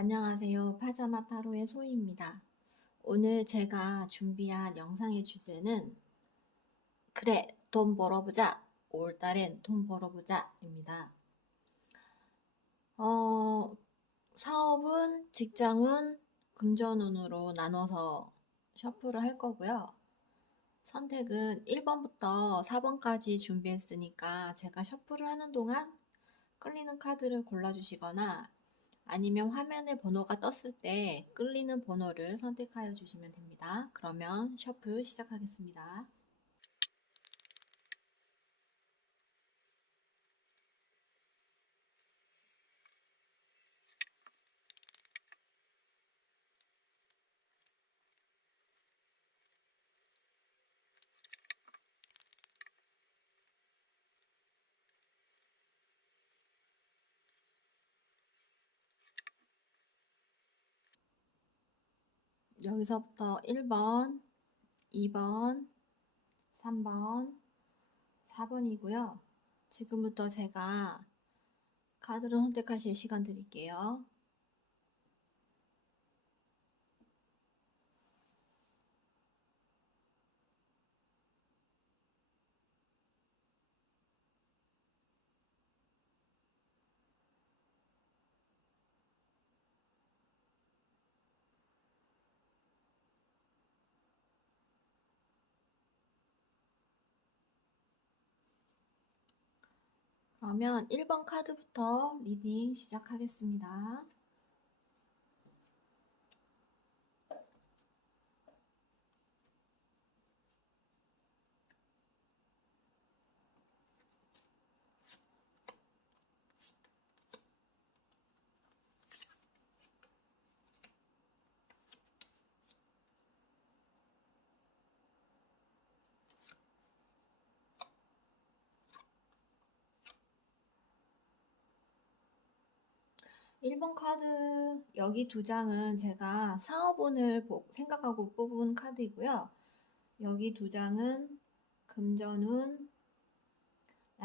안녕하세요. 파자마 타로의 소희입니다. 오늘 제가 준비한 영상의 주제는 그래, 돈 벌어보자. 5월달엔 돈 벌어보자입니다. 어, 사업은, 직장은 금전운으로 나눠서 셔플을 할 거고요. 선택은 1번부터 4번까지 준비했으니까 제가 셔플을 하는 동안 끌리는 카드를 골라주시거나 아니면 화면에 번호가 떴을 때 끌리는 번호를 선택하여 주시면 됩니다. 그러면 셔플 시작하겠습니다. 여기서부터 1번, 2번, 3번, 4번이고요. 지금부터 제가 카드를 선택하실 시간 드릴게요. 그러면 1번 카드부터 리딩 시작하겠습니다. 1번 카드 여기 두 장은 제가 사업운을 생각하고 뽑은 카드이고요. 여기 두 장은 금전운,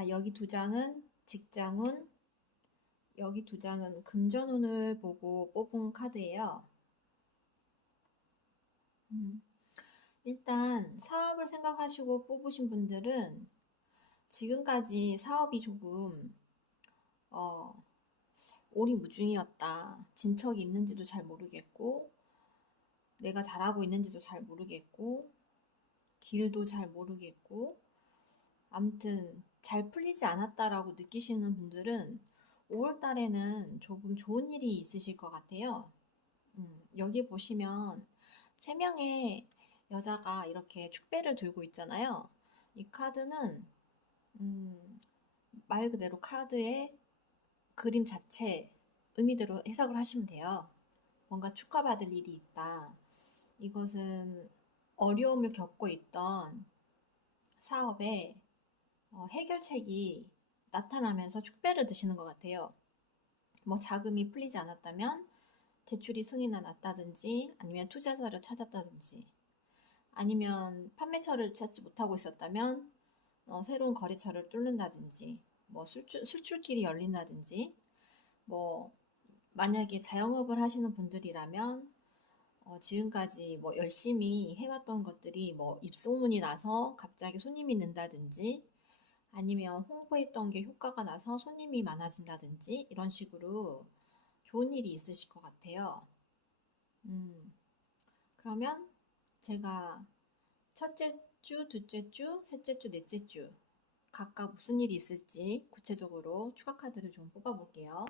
여기 두 장은 직장운, 여기 두 장은 금전운을 보고 뽑은 카드예요. 일단 사업을 생각하시고 뽑으신 분들은 지금까지 사업이 조금 오리무중이었다. 진척이 있는지도 잘 모르겠고 내가 잘하고 있는지도 잘 모르겠고 길도 잘 모르겠고 아무튼 잘 풀리지 않았다라고 느끼시는 분들은 5월 달에는 조금 좋은 일이 있으실 것 같아요. 여기 보시면 3명의 여자가 이렇게 축배를 들고 있잖아요. 이 카드는 말 그대로 카드의 그림 자체 의미대로 해석을 하시면 돼요. 뭔가 축하받을 일이 있다. 이것은 어려움을 겪고 있던 사업에 해결책이 나타나면서 축배를 드시는 것 같아요. 뭐 자금이 풀리지 않았다면 대출이 승인이 났다든지 아니면 투자자를 찾았다든지 아니면 판매처를 찾지 못하고 있었다면 새로운 거래처를 뚫는다든지 뭐 수출길이 열린다든지 뭐 만약에 자영업을 하시는 분들이라면 지금까지 뭐 열심히 해왔던 것들이 뭐 입소문이 나서 갑자기 손님이 는다든지 아니면 홍보했던 게 효과가 나서 손님이 많아진다든지 이런 식으로 좋은 일이 있으실 것 같아요. 그러면 제가 첫째 주, 둘째 주, 셋째 주, 넷째 주 각각 무슨 일이 있을지 구체적으로 추가 카드를 좀 뽑아볼게요.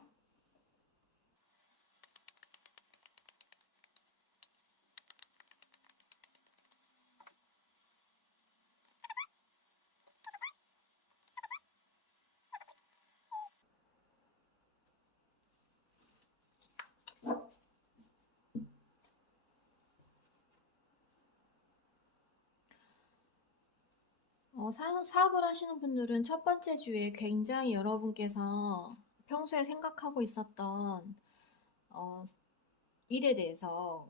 사업을 하시는 분들은 첫 번째 주에 굉장히 여러분께서 평소에 생각하고 있었던 어, 일에 대해서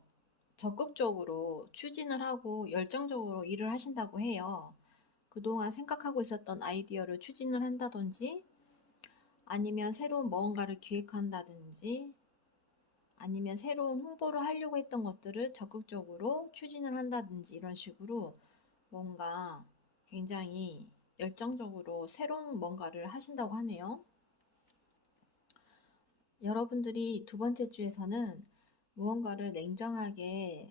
적극적으로 추진을 하고 열정적으로 일을 하신다고 해요. 그동안 생각하고 있었던 아이디어를 추진을 한다든지 아니면 새로운 무언가를 기획한다든지 아니면 새로운 홍보를 하려고 했던 것들을 적극적으로 추진을 한다든지 이런 식으로 뭔가 굉장히 열정적으로 새로운 뭔가를 하신다고 하네요. 여러분들이 두 번째 주에서는 무언가를 냉정하게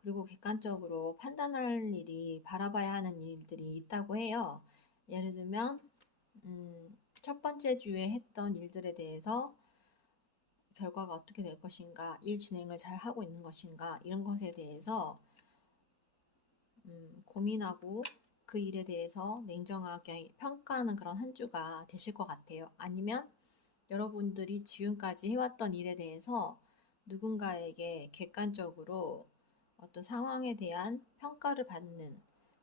그리고 객관적으로 판단할 일이 바라봐야 하는 일들이 있다고 해요. 예를 들면 첫 번째 주에 했던 일들에 대해서 결과가 어떻게 될 것인가, 일 진행을 잘 하고 있는 것인가 이런 것에 대해서 고민하고 그 일에 대해서 냉정하게 평가하는 그런 한 주가 되실 것 같아요. 아니면 여러분들이 지금까지 해왔던 일에 대해서 누군가에게 객관적으로 어떤 상황에 대한 평가를 받는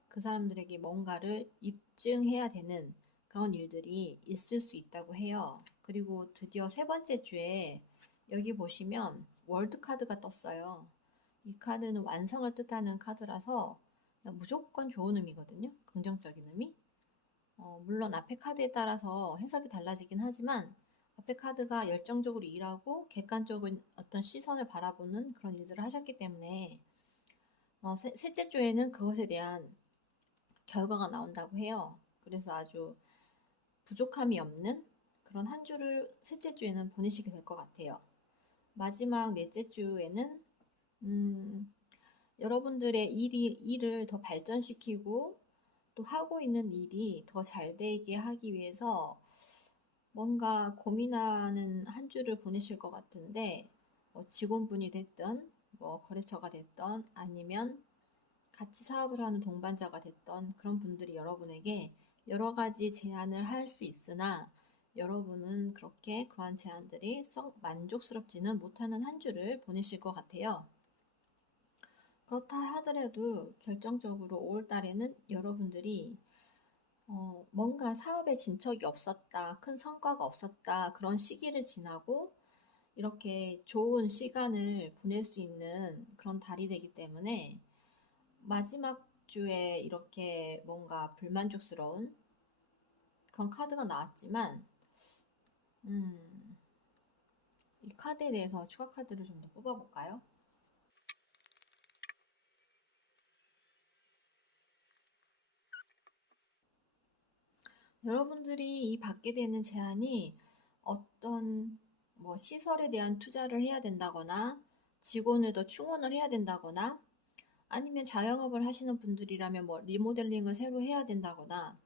그 사람들에게 뭔가를 입증해야 되는 그런 일들이 있을 수 있다고 해요. 그리고 드디어 세 번째 주에 여기 보시면 월드 카드가 떴어요. 이 카드는 완성을 뜻하는 카드라서 무조건 좋은 의미거든요. 긍정적인 의미. 물론 앞에 카드에 따라서 해석이 달라지긴 하지만 앞에 카드가 열정적으로 일하고 객관적인 어떤 시선을 바라보는 그런 일들을 하셨기 때문에 셋째 주에는 그것에 대한 결과가 나온다고 해요. 그래서 아주 부족함이 없는 그런 한 주를 셋째 주에는 보내시게 될 것 같아요. 마지막 넷째 주에는 여러분들의 일을 더 발전시키고 또 하고 있는 일이 더 잘 되게 하기 위해서 뭔가 고민하는 한 주를 보내실 것 같은데 직원분이 됐든 거래처가 됐든 아니면 같이 사업을 하는 동반자가 됐던 그런 분들이 여러분에게 여러 가지 제안을 할 수 있으나 여러분은 그렇게 그러한 제안들이 썩 만족스럽지는 못하는 한 주를 보내실 것 같아요. 그렇다 하더라도 결정적으로 5월 달에는 여러분들이 뭔가 사업에 진척이 없었다, 큰 성과가 없었다, 그런 시기를 지나고 이렇게 좋은 시간을 보낼 수 있는 그런 달이 되기 때문에 마지막 주에 이렇게 뭔가 불만족스러운 그런 카드가 나왔지만, 이 카드에 대해서 추가 카드를 좀 더 뽑아볼까요? 여러분들이 이 받게 되는 제안이 어떤 시설에 대한 투자를 해야 된다거나 직원을 더 충원을 해야 된다거나 아니면 자영업을 하시는 분들이라면 리모델링을 새로 해야 된다거나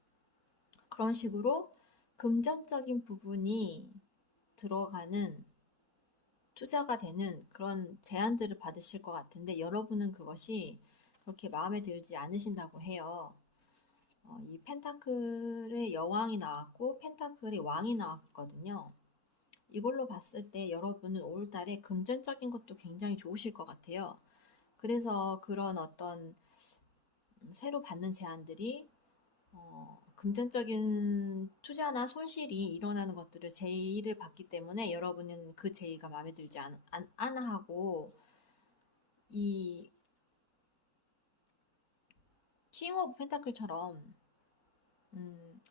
그런 식으로 금전적인 부분이 들어가는 투자가 되는 그런 제안들을 받으실 것 같은데 여러분은 그것이 그렇게 마음에 들지 않으신다고 해요. 이 펜타클의 여왕이 나왔고 펜타클의 왕이 나왔거든요. 이걸로 봤을 때 여러분은 5월달에 금전적인 것도 굉장히 좋으실 것 같아요. 그래서 그런 어떤 새로 받는 제안들이 금전적인 투자나 손실이 일어나는 것들을 제의를 받기 때문에 여러분은 그 제의가 마음에 들지 않아 하고 이 킹 오브 펜타클처럼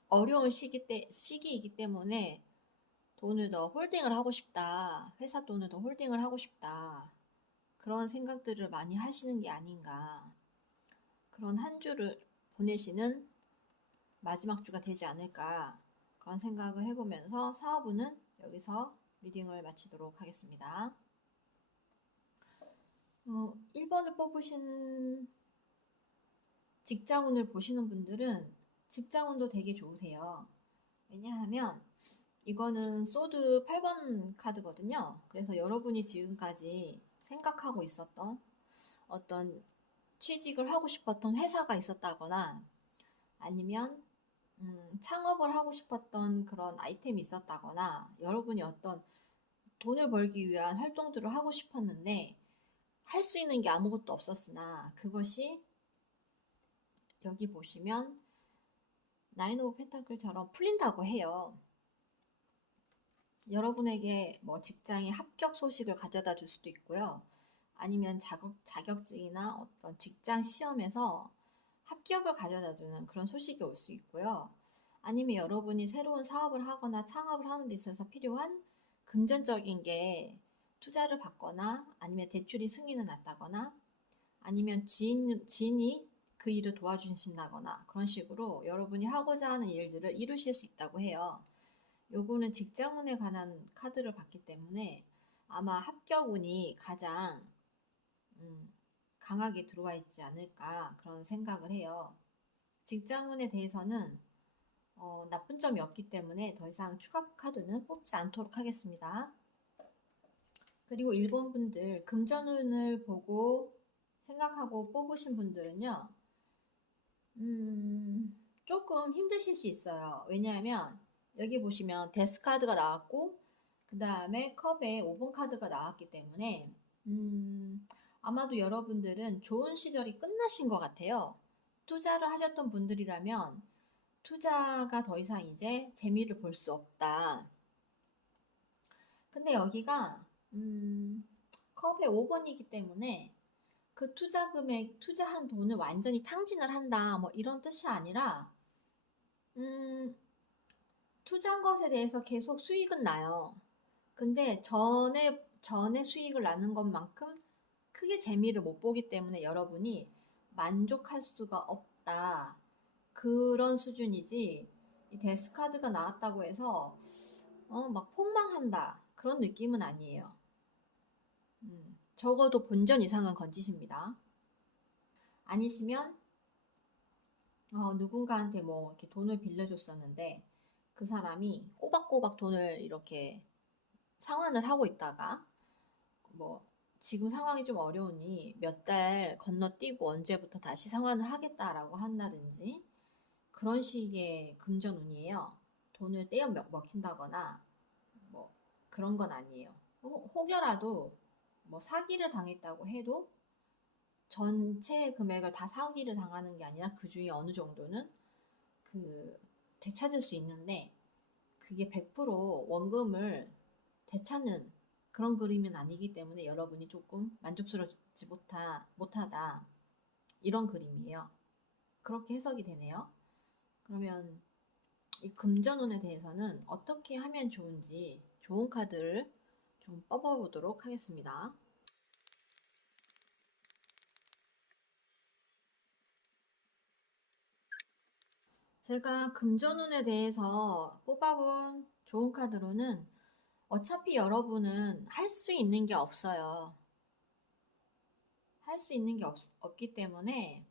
어려운 시기이기 때문에 돈을 더 홀딩을 하고 싶다. 회사 돈을 더 홀딩을 하고 싶다. 그런 생각들을 많이 하시는 게 아닌가. 그런 한 주를 보내시는 마지막 주가 되지 않을까. 그런 생각을 해보면서 사업운은 여기서 리딩을 마치도록 하겠습니다. 1번을 뽑으신 직장운을 보시는 분들은 직장운도 되게 좋으세요. 왜냐하면 이거는 소드 8번 카드거든요. 그래서 여러분이 지금까지 생각하고 있었던 어떤 취직을 하고 싶었던 회사가 있었다거나 아니면 창업을 하고 싶었던 그런 아이템이 있었다거나 여러분이 어떤 돈을 벌기 위한 활동들을 하고 싶었는데 할 수 있는 게 아무것도 없었으나 그것이 여기 보시면 나인 오브 펜타클처럼 풀린다고 해요. 여러분에게 직장의 합격 소식을 가져다 줄 수도 있고요. 아니면 자격증이나 어떤 직장 시험에서 합격을 가져다 주는 그런 소식이 올 수 있고요. 아니면 여러분이 새로운 사업을 하거나 창업을 하는 데 있어서 필요한 금전적인 게 투자를 받거나 아니면 대출이 승인이 났다거나 아니면 지인이 그 일을 도와주신다거나 그런 식으로 여러분이 하고자 하는 일들을 이루실 수 있다고 해요. 요거는 직장운에 관한 카드를 봤기 때문에 아마 합격운이 가장 강하게 들어와 있지 않을까 그런 생각을 해요. 직장운에 대해서는 나쁜 점이 없기 때문에 더 이상 추가 카드는 뽑지 않도록 하겠습니다. 그리고 1번 분들 금전운을 보고 생각하고 뽑으신 분들은요. 조금 힘드실 수 있어요. 왜냐하면 여기 보시면 데스 카드가 나왔고 그 다음에 컵에 5번 카드가 나왔기 때문에 아마도 여러분들은 좋은 시절이 끝나신 것 같아요. 투자를 하셨던 분들이라면 투자가 더 이상 이제 재미를 볼 수 없다. 근데 여기가 컵에 5번이기 때문에 그 투자 금액, 투자한 돈을 완전히 탕진을 한다, 뭐 이런 뜻이 아니라, 투자한 것에 대해서 계속 수익은 나요. 근데 전에 수익을 나는 것만큼 크게 재미를 못 보기 때문에 여러분이 만족할 수가 없다. 그런 수준이지, 이 데스카드가 나왔다고 해서, 막 폭망한다. 그런 느낌은 아니에요. 적어도 본전 이상은 건지십니다. 아니시면 누군가한테 뭐 이렇게 돈을 빌려줬었는데 그 사람이 꼬박꼬박 돈을 이렇게 상환을 하고 있다가 뭐 지금 상황이 좀 어려우니 몇 달 건너뛰고 언제부터 다시 상환을 하겠다라고 한다든지 그런 식의 금전운이에요. 돈을 떼어 먹힌다거나 뭐 그런 건 아니에요. 혹여라도 뭐 사기를 당했다고 해도 전체 금액을 다 사기를 당하는 게 아니라 그 중에 어느 정도는 그 되찾을 수 있는데 그게 100% 원금을 되찾는 그런 그림은 아니기 때문에 여러분이 조금 만족스럽지 못하다 이런 그림이에요. 그렇게 해석이 되네요. 그러면 이 금전운에 대해서는 어떻게 하면 좋은지 좋은 카드를 좀 뽑아보도록 하겠습니다. 제가 금전운에 대해서 뽑아본 좋은 카드로는 어차피 여러분은 할 수 있는 게 없어요. 할 수 있는 게 없기 때문에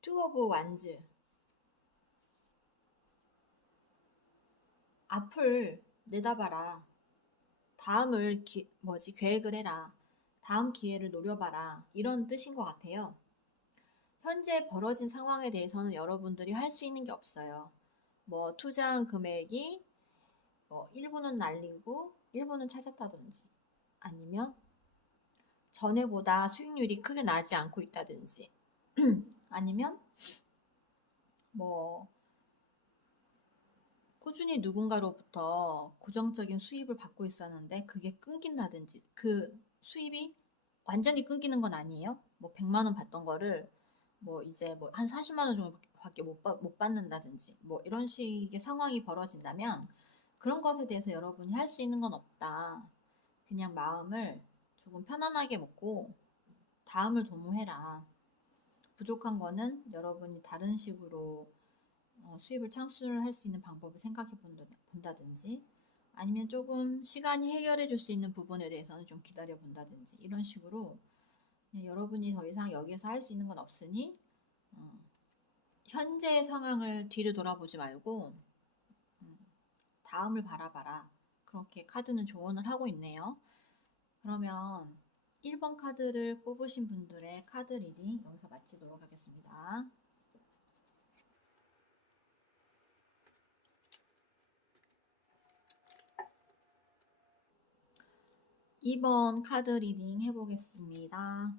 투 오브 완즈 앞을 내다봐라. 다음을 계획을 해라. 다음 기회를 노려봐라. 이런 뜻인 것 같아요. 현재 벌어진 상황에 대해서는 여러분들이 할 수 있는 게 없어요. 뭐 투자한 금액이 일부는 날리고 일부는 찾았다든지 아니면 전에보다 수익률이 크게 나지 않고 있다든지 아니면 뭐 꾸준히 누군가로부터 고정적인 수입을 받고 있었는데 그게 끊긴다든지 그 수입이 완전히 끊기는 건 아니에요. 뭐 100만 원 받던 거를 뭐 이제 뭐 한 40만 원 정도밖에 못 받는다든지 뭐 이런 식의 상황이 벌어진다면 그런 것에 대해서 여러분이 할 수 있는 건 없다. 그냥 마음을 조금 편안하게 먹고 다음을 도모해라. 부족한 거는 여러분이 다른 식으로 수입을 창출을 할 수 있는 방법을 생각해 본다든지 아니면 조금 시간이 해결해 줄 수 있는 부분에 대해서는 좀 기다려 본다든지 이런 식으로 여러분이 더 이상 여기에서 할 수 있는 건 없으니 현재 상황을 뒤를 돌아보지 말고 다음을 바라봐라. 그렇게 카드는 조언을 하고 있네요. 그러면 1번 카드를 뽑으신 분들의 카드 리딩 여기서 마치도록 하겠습니다. 2번 카드 리딩 해보겠습니다.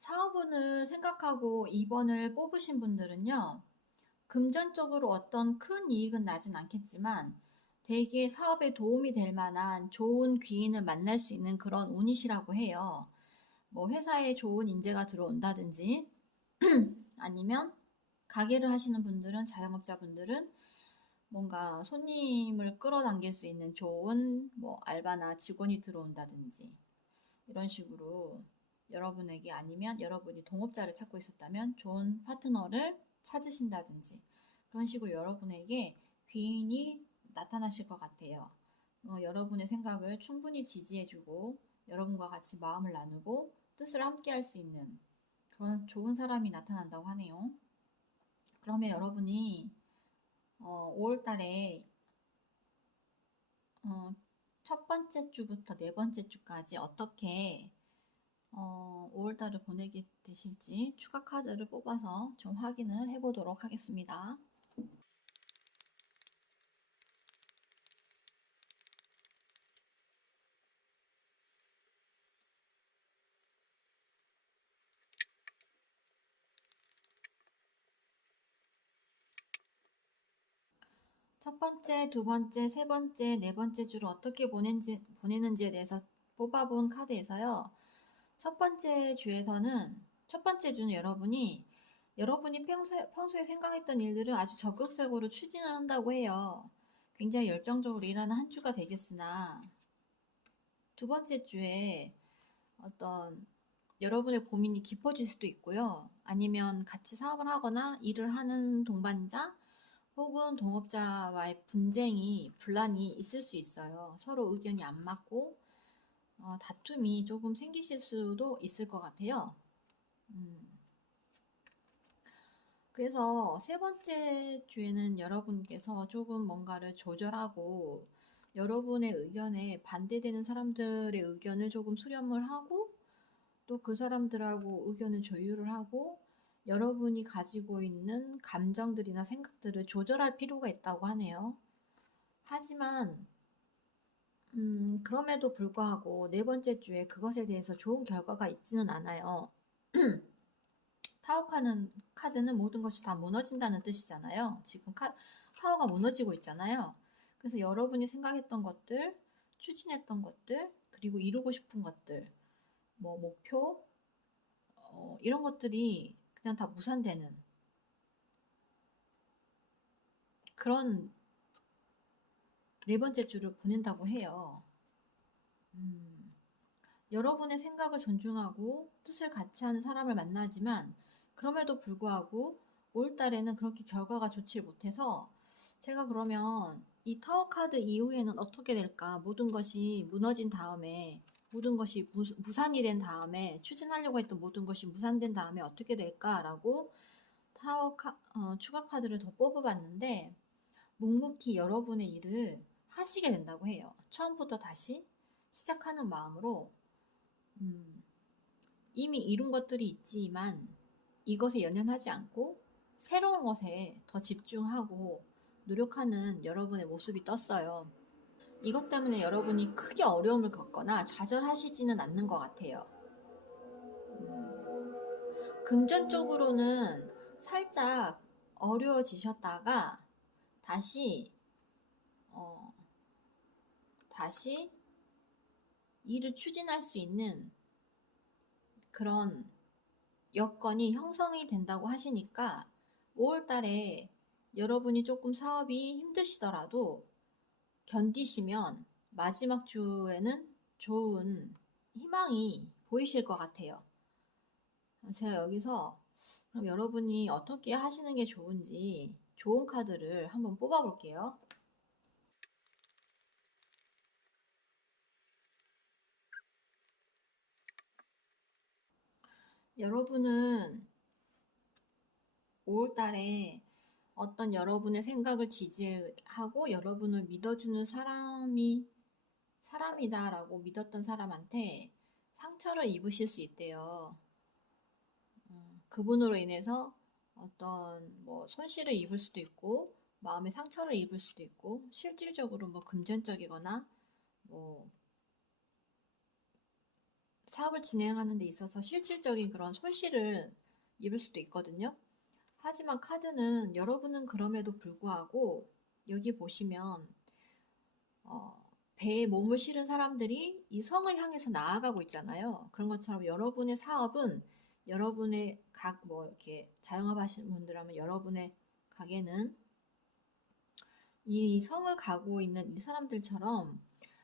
사업운을 생각하고 2번을 뽑으신 분들은요. 금전적으로 어떤 큰 이익은 나진 않겠지만 되게 사업에 도움이 될 만한 좋은 귀인을 만날 수 있는 그런 운이시라고 해요. 뭐 회사에 좋은 인재가 들어온다든지 아니면 가게를 하시는 분들은 자영업자분들은 뭔가 손님을 끌어당길 수 있는 좋은 뭐 알바나 직원이 들어온다든지 이런 식으로 여러분에게 아니면 여러분이 동업자를 찾고 있었다면 좋은 파트너를 찾으신다든지 그런 식으로 여러분에게 귀인이 나타나실 것 같아요. 여러분의 생각을 충분히 지지해주고 여러분과 같이 마음을 나누고 뜻을 함께 할 수 있는 그런 좋은 사람이 나타난다고 하네요. 그러면 여러분이 5월 달에 첫 번째 주부터 네 번째 주까지 어떻게 5월 달을 보내게 되실지 추가 카드를 뽑아서 좀 확인을 해보도록 하겠습니다. 첫 번째, 두 번째, 세 번째, 네 번째 주를 어떻게 보내는지에 대해서 뽑아본 카드에서요. 첫 번째 주에서는, 첫 번째 주는 여러분이 평소에 생각했던 일들을 아주 적극적으로 추진을 한다고 해요. 굉장히 열정적으로 일하는 한 주가 되겠으나, 두 번째 주에 어떤 여러분의 고민이 깊어질 수도 있고요. 아니면 같이 사업을 하거나 일을 하는 동반자 혹은 동업자와의 분란이 있을 수 있어요. 서로 의견이 안 맞고 다툼이 조금 생기실 수도 있을 것 같아요. 그래서 세 번째 주에는 여러분께서 조금 뭔가를 조절하고 여러분의 의견에 반대되는 사람들의 의견을 조금 수렴을 하고 또 그 사람들하고 의견을 조율을 하고 여러분이 가지고 있는 감정들이나 생각들을 조절할 필요가 있다고 하네요. 하지만 그럼에도 불구하고 네 번째 주에 그것에 대해서 좋은 결과가 있지는 않아요. 타워카는 카드는 모든 것이 다 무너진다는 뜻이잖아요. 지금 타워가 무너지고 있잖아요. 그래서 여러분이 생각했던 것들, 추진했던 것들, 그리고 이루고 싶은 것들, 뭐 목표, 이런 것들이 그냥 다 무산되는 그런 네 번째 주를 보낸다고 해요. 여러분의 생각을 존중하고 뜻을 같이 하는 사람을 만나지만 그럼에도 불구하고 5월 달에는 그렇게 결과가 좋지 못해서 제가 그러면 이 타워 카드 이후에는 어떻게 될까? 모든 것이 무너진 다음에 모든 것이 무산이 된 다음에 추진하려고 했던 모든 것이 무산된 다음에 어떻게 될까라고 추가 카드를 더 뽑아봤는데 묵묵히 여러분의 일을 하시게 된다고 해요. 처음부터 다시 시작하는 마음으로 이미 이룬 것들이 있지만 이것에 연연하지 않고 새로운 것에 더 집중하고 노력하는 여러분의 모습이 떴어요. 이것 때문에 여러분이 크게 어려움을 겪거나 좌절하시지는 않는 것 같아요. 금전적으로는 살짝 어려워지셨다가 다시 어, 다시 일을 추진할 수 있는 그런 여건이 형성이 된다고 하시니까 5월 달에 여러분이 조금 사업이 힘드시더라도 견디시면 마지막 주에는 좋은 희망이 보이실 것 같아요. 제가 여기서 그럼 여러분이 어떻게 하시는 게 좋은지 좋은 카드를 한번 뽑아 볼게요. 여러분은 5월 달에 어떤 여러분의 생각을 지지하고 여러분을 믿어주는 사람이다라고 믿었던 사람한테 상처를 입으실 수 있대요. 그분으로 인해서 어떤 뭐 손실을 입을 수도 있고 마음의 상처를 입을 수도 있고 실질적으로 뭐 금전적이거나 뭐 사업을 진행하는 데 있어서 실질적인 그런 손실을 입을 수도 있거든요. 하지만 카드는 여러분은 그럼에도 불구하고 여기 보시면 배에 몸을 실은 사람들이 이 성을 향해서 나아가고 있잖아요. 그런 것처럼 여러분의 사업은 여러분의 뭐 이렇게 자영업 하시는 분들하면 여러분의 가게는 이 성을 가고 있는 이 사람들처럼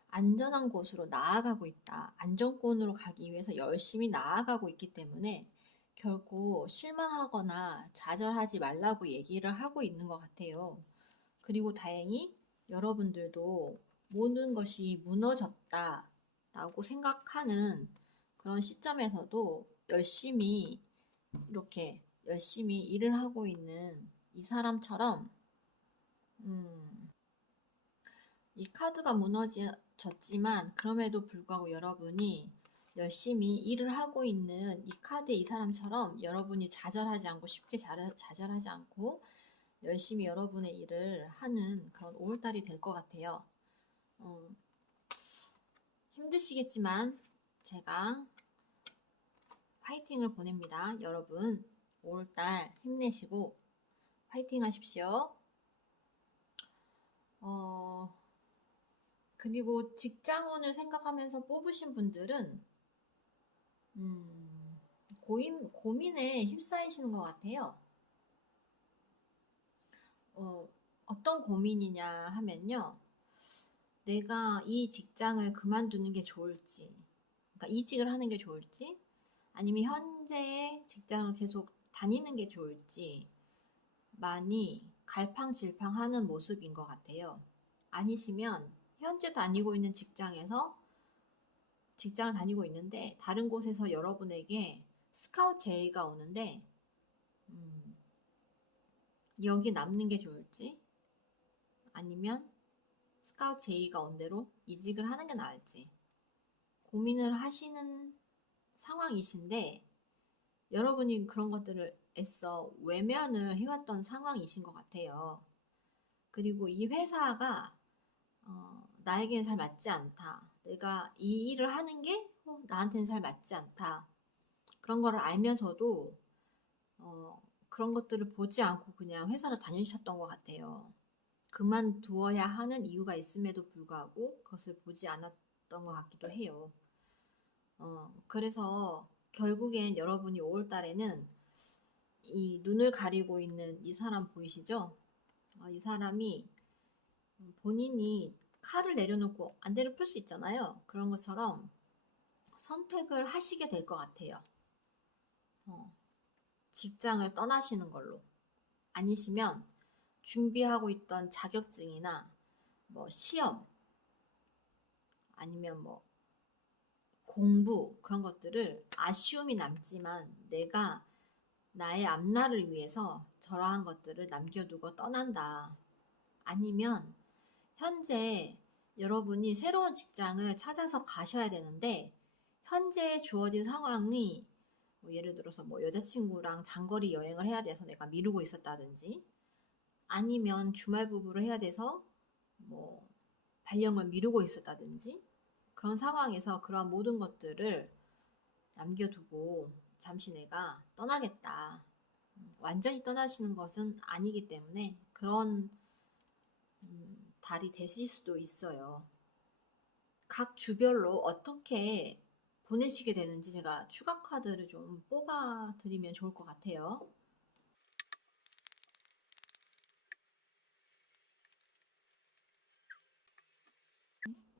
안전한 곳으로 나아가고 있다. 안정권으로 가기 위해서 열심히 나아가고 있기 때문에 결코 실망하거나 좌절하지 말라고 얘기를 하고 있는 것 같아요. 그리고 다행히 여러분들도 모든 것이 무너졌다라고 생각하는 그런 시점에서도 이렇게 열심히 일을 하고 있는 이 사람처럼 이 카드가 무너졌지만 그럼에도 불구하고 여러분이 열심히 일을 하고 있는 이 카드의 이 사람처럼 여러분이 좌절하지 않고 쉽게 좌절하지 않고 열심히 여러분의 일을 하는 그런 5월달이 될 것 같아요. 힘드시겠지만 제가 파이팅을 보냅니다. 여러분 5월달 힘내시고 파이팅 하십시오. 그리고 직장운을 생각하면서 뽑으신 분들은 고민에 휩싸이시는 것 같아요. 어떤 고민이냐 하면요. 내가 이 직장을 그만두는 게 좋을지, 그러니까 이직을 하는 게 좋을지, 아니면 현재의 직장을 계속 다니는 게 좋을지 많이 갈팡질팡하는 모습인 것 같아요. 아니시면 현재 다니고 있는 직장을 다니고 있는데 다른 곳에서 여러분에게 스카우트 제의가 오는데 여기 남는 게 좋을지 아니면 스카우트 제의가 온 대로 이직을 하는 게 나을지 고민을 하시는 상황이신데 여러분이 그런 것들을 애써 외면을 해왔던 상황이신 것 같아요. 그리고 이 회사가 나에게는 잘 맞지 않다. 내가 이 일을 하는 게 나한테는 잘 맞지 않다. 그런 거를 알면서도 그런 것들을 보지 않고 그냥 회사를 다니셨던 것 같아요. 그만두어야 하는 이유가 있음에도 불구하고 그것을 보지 않았던 것 같기도 해요. 그래서 결국엔 여러분이 5월 달에는 이 눈을 가리고 있는 이 사람 보이시죠? 이 사람이 본인이 칼을 내려놓고 안대를 풀 수 있잖아요. 그런 것처럼 선택을 하시게 될 것 같아요. 직장을 떠나시는 걸로. 아니시면 준비하고 있던 자격증이나 뭐 시험 아니면 뭐 공부 그런 것들을 아쉬움이 남지만 내가 나의 앞날을 위해서 저러한 것들을 남겨두고 떠난다. 아니면 현재 여러분이 새로운 직장을 찾아서 가셔야 되는데 현재 주어진 상황이 뭐 예를 들어서 뭐 여자친구랑 장거리 여행을 해야 돼서 내가 미루고 있었다든지 아니면 주말 부부를 해야 돼서 뭐 발령을 미루고 있었다든지 그런 상황에서 그러한 모든 것들을 남겨두고 잠시 내가 떠나겠다. 완전히 떠나시는 것은 아니기 때문에 그런 달이 되실 수도 있어요. 각 주별로 어떻게 보내시게 되는지 제가 추가 카드를 좀 뽑아 드리면 좋을 것 같아요.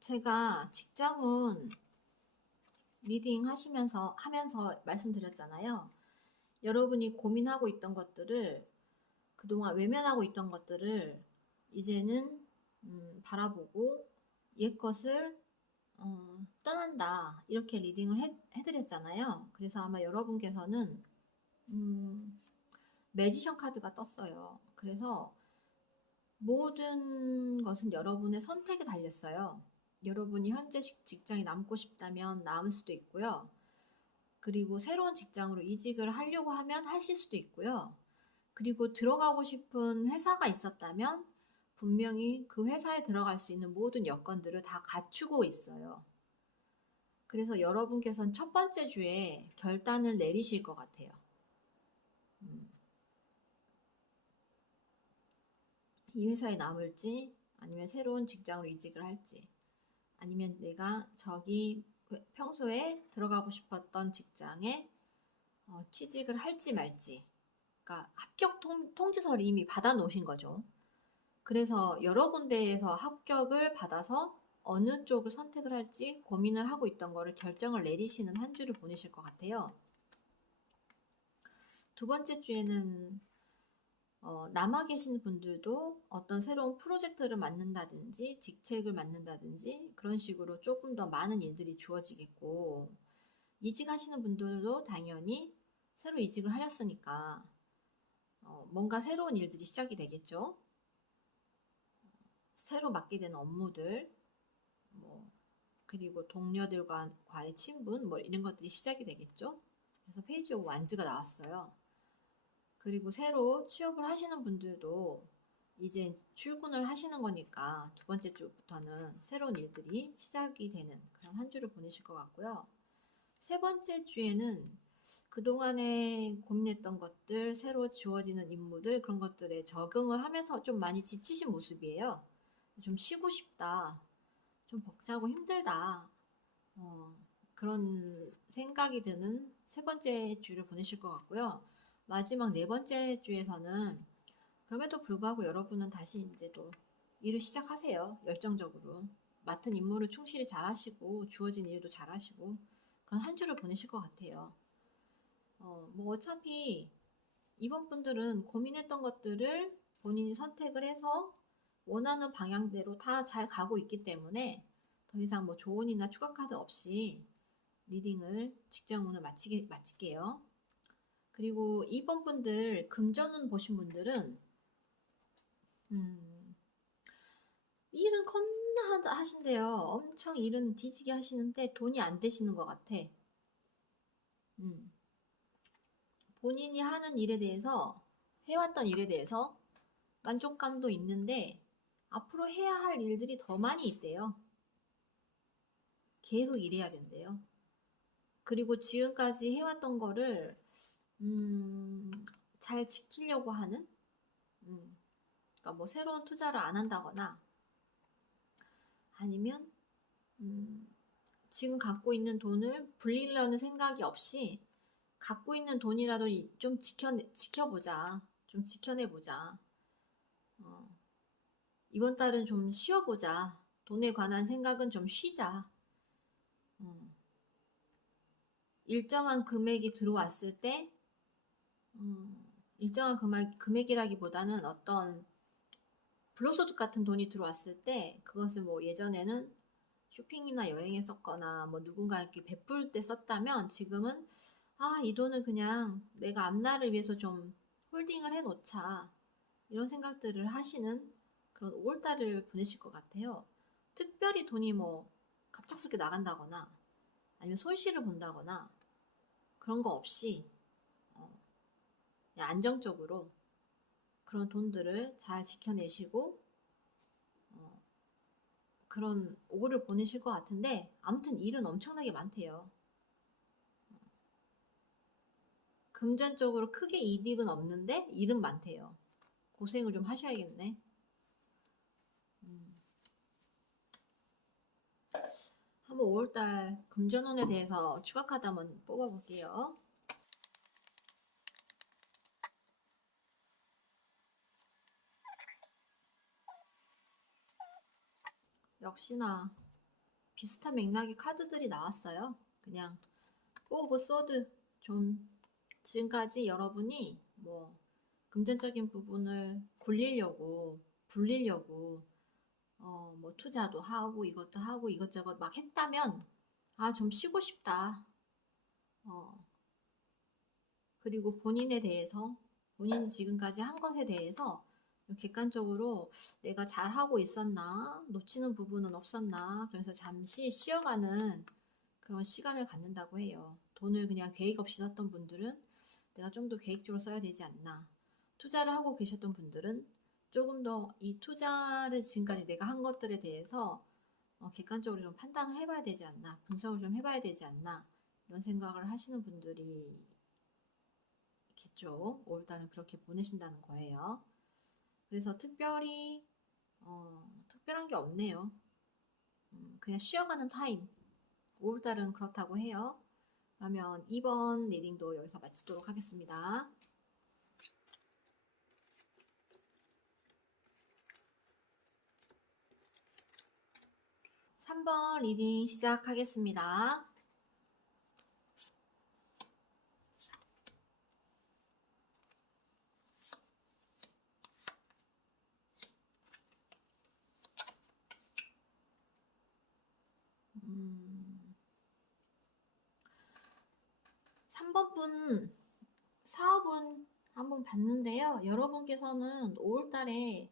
제가 직장운 리딩 하면서 말씀드렸잖아요. 여러분이 고민하고 있던 것들을 그동안 외면하고 있던 것들을 이제는 바라보고 옛 것을 떠난다 이렇게 리딩을 해드렸잖아요. 그래서 아마 여러분께서는 매지션 카드가 떴어요. 그래서 모든 것은 여러분의 선택에 달렸어요. 여러분이 현재 직장에 남고 싶다면 남을 수도 있고요. 그리고 새로운 직장으로 이직을 하려고 하면 하실 수도 있고요. 그리고 들어가고 싶은 회사가 있었다면 분명히 그 회사에 들어갈 수 있는 모든 여건들을 다 갖추고 있어요. 그래서 여러분께서는 첫 번째 주에 결단을 내리실 것 같아요. 이 회사에 남을지 아니면 새로운 직장으로 이직을 할지 아니면 내가 저기 평소에 들어가고 싶었던 직장에 취직을 할지 말지. 그러니까 합격 통지서를 이미 받아 놓으신 거죠. 그래서 여러 군데에서 합격을 받아서 어느 쪽을 선택을 할지 고민을 하고 있던 거를 결정을 내리시는 한 주를 보내실 것 같아요. 두 번째 주에는 남아 계신 분들도 어떤 새로운 프로젝트를 맡는다든지 직책을 맡는다든지 그런 식으로 조금 더 많은 일들이 주어지겠고, 이직하시는 분들도 당연히 새로 이직을 하셨으니까 뭔가 새로운 일들이 시작이 되겠죠. 새로 맡게 되는 업무들, 뭐 그리고 동료들과의 친분, 뭐 이런 것들이 시작이 되겠죠. 그래서 페이지 오브 완즈가 나왔어요. 그리고 새로 취업을 하시는 분들도 이제 출근을 하시는 거니까 두 번째 주부터는 새로운 일들이 시작이 되는 그런 한 주를 보내실 것 같고요. 세 번째 주에는 그동안에 고민했던 것들, 새로 지워지는 임무들, 그런 것들에 적응을 하면서 좀 많이 지치신 모습이에요. 좀 쉬고 싶다. 좀 벅차고 힘들다. 그런 생각이 드는 세 번째 주를 보내실 것 같고요. 마지막 네 번째 주에서는 그럼에도 불구하고 여러분은 다시 이제 또 일을 시작하세요. 열정적으로. 맡은 임무를 충실히 잘하시고 주어진 일도 잘하시고 그런 한 주를 보내실 것 같아요. 뭐 어차피 이번 분들은 고민했던 것들을 본인이 선택을 해서 원하는 방향대로 다 잘 가고 있기 때문에 더 이상 뭐 조언이나 추가 카드 없이 리딩을 직장운을 마칠게요. 그리고 이번 분들 금전운 보신 분들은 일은 겁나 하신대요. 엄청 일은 뒤지게 하시는데 돈이 안 되시는 것 같아. 본인이 하는 일에 대해서, 해왔던 일에 대해서 만족감도 있는데 앞으로 해야 할 일들이 더 많이 있대요. 계속 일해야 된대요. 그리고 지금까지 해왔던 거를 잘 지키려고 하는, 그러니까 뭐 새로운 투자를 안 한다거나 아니면 지금 갖고 있는 돈을 불리려는 생각이 없이 갖고 있는 돈이라도 좀 지켜보자. 좀 지켜내보자. 이번 달은 좀 쉬어보자. 돈에 관한 생각은 좀 쉬자. 일정한 금액이 들어왔을 때, 일정한 금액이라기보다는 어떤 불로소득 같은 돈이 들어왔을 때, 그것을 뭐 예전에는 쇼핑이나 여행에 썼거나 뭐 누군가에게 베풀 때 썼다면 지금은 이 돈은 그냥 내가 앞날을 위해서 좀 홀딩을 해 놓자. 이런 생각들을 하시는 그런 5월달을 보내실 것 같아요. 특별히 돈이 뭐 갑작스럽게 나간다거나 아니면 손실을 본다거나 그런 거 없이 그냥 안정적으로 그런 돈들을 잘 지켜내시고 그런 5월을 보내실 것 같은데, 아무튼 일은 엄청나게 많대요. 금전적으로 크게 이득은 없는데 일은 많대요. 고생을 좀 하셔야겠네. 한번 5월달 금전운에 대해서 추가 카드 한번 뽑아볼게요. 역시나 비슷한 맥락의 카드들이 나왔어요. 그냥 오브 소드, 좀 지금까지 여러분이 뭐 금전적인 부분을 굴리려고 불리려고 뭐 투자도 하고 이것도 하고 이것저것 막 했다면 좀 쉬고 싶다. 그리고 본인에 대해서, 본인이 지금까지 한 것에 대해서 객관적으로 내가 잘하고 있었나, 놓치는 부분은 없었나, 그래서 잠시 쉬어가는 그런 시간을 갖는다고 해요. 돈을 그냥 계획 없이 썼던 분들은 내가 좀 더 계획적으로 써야 되지 않나. 투자를 하고 계셨던 분들은 조금 더 이 투자를 지금까지 내가 한 것들에 대해서 객관적으로 좀 판단을 해봐야 되지 않나, 분석을 좀 해봐야 되지 않나, 이런 생각을 하시는 분들이 겠죠. 올달은 그렇게 보내신다는 거예요. 그래서 특별한 게 없네요. 그냥 쉬어가는 타임. 5월달은 그렇다고 해요. 그러면 2번 리딩도 여기서 마치도록 하겠습니다. 3번 리딩 시작하겠습니다. 음, 3번 분 사업은 한번 봤는데요. 여러분께서는 5월달에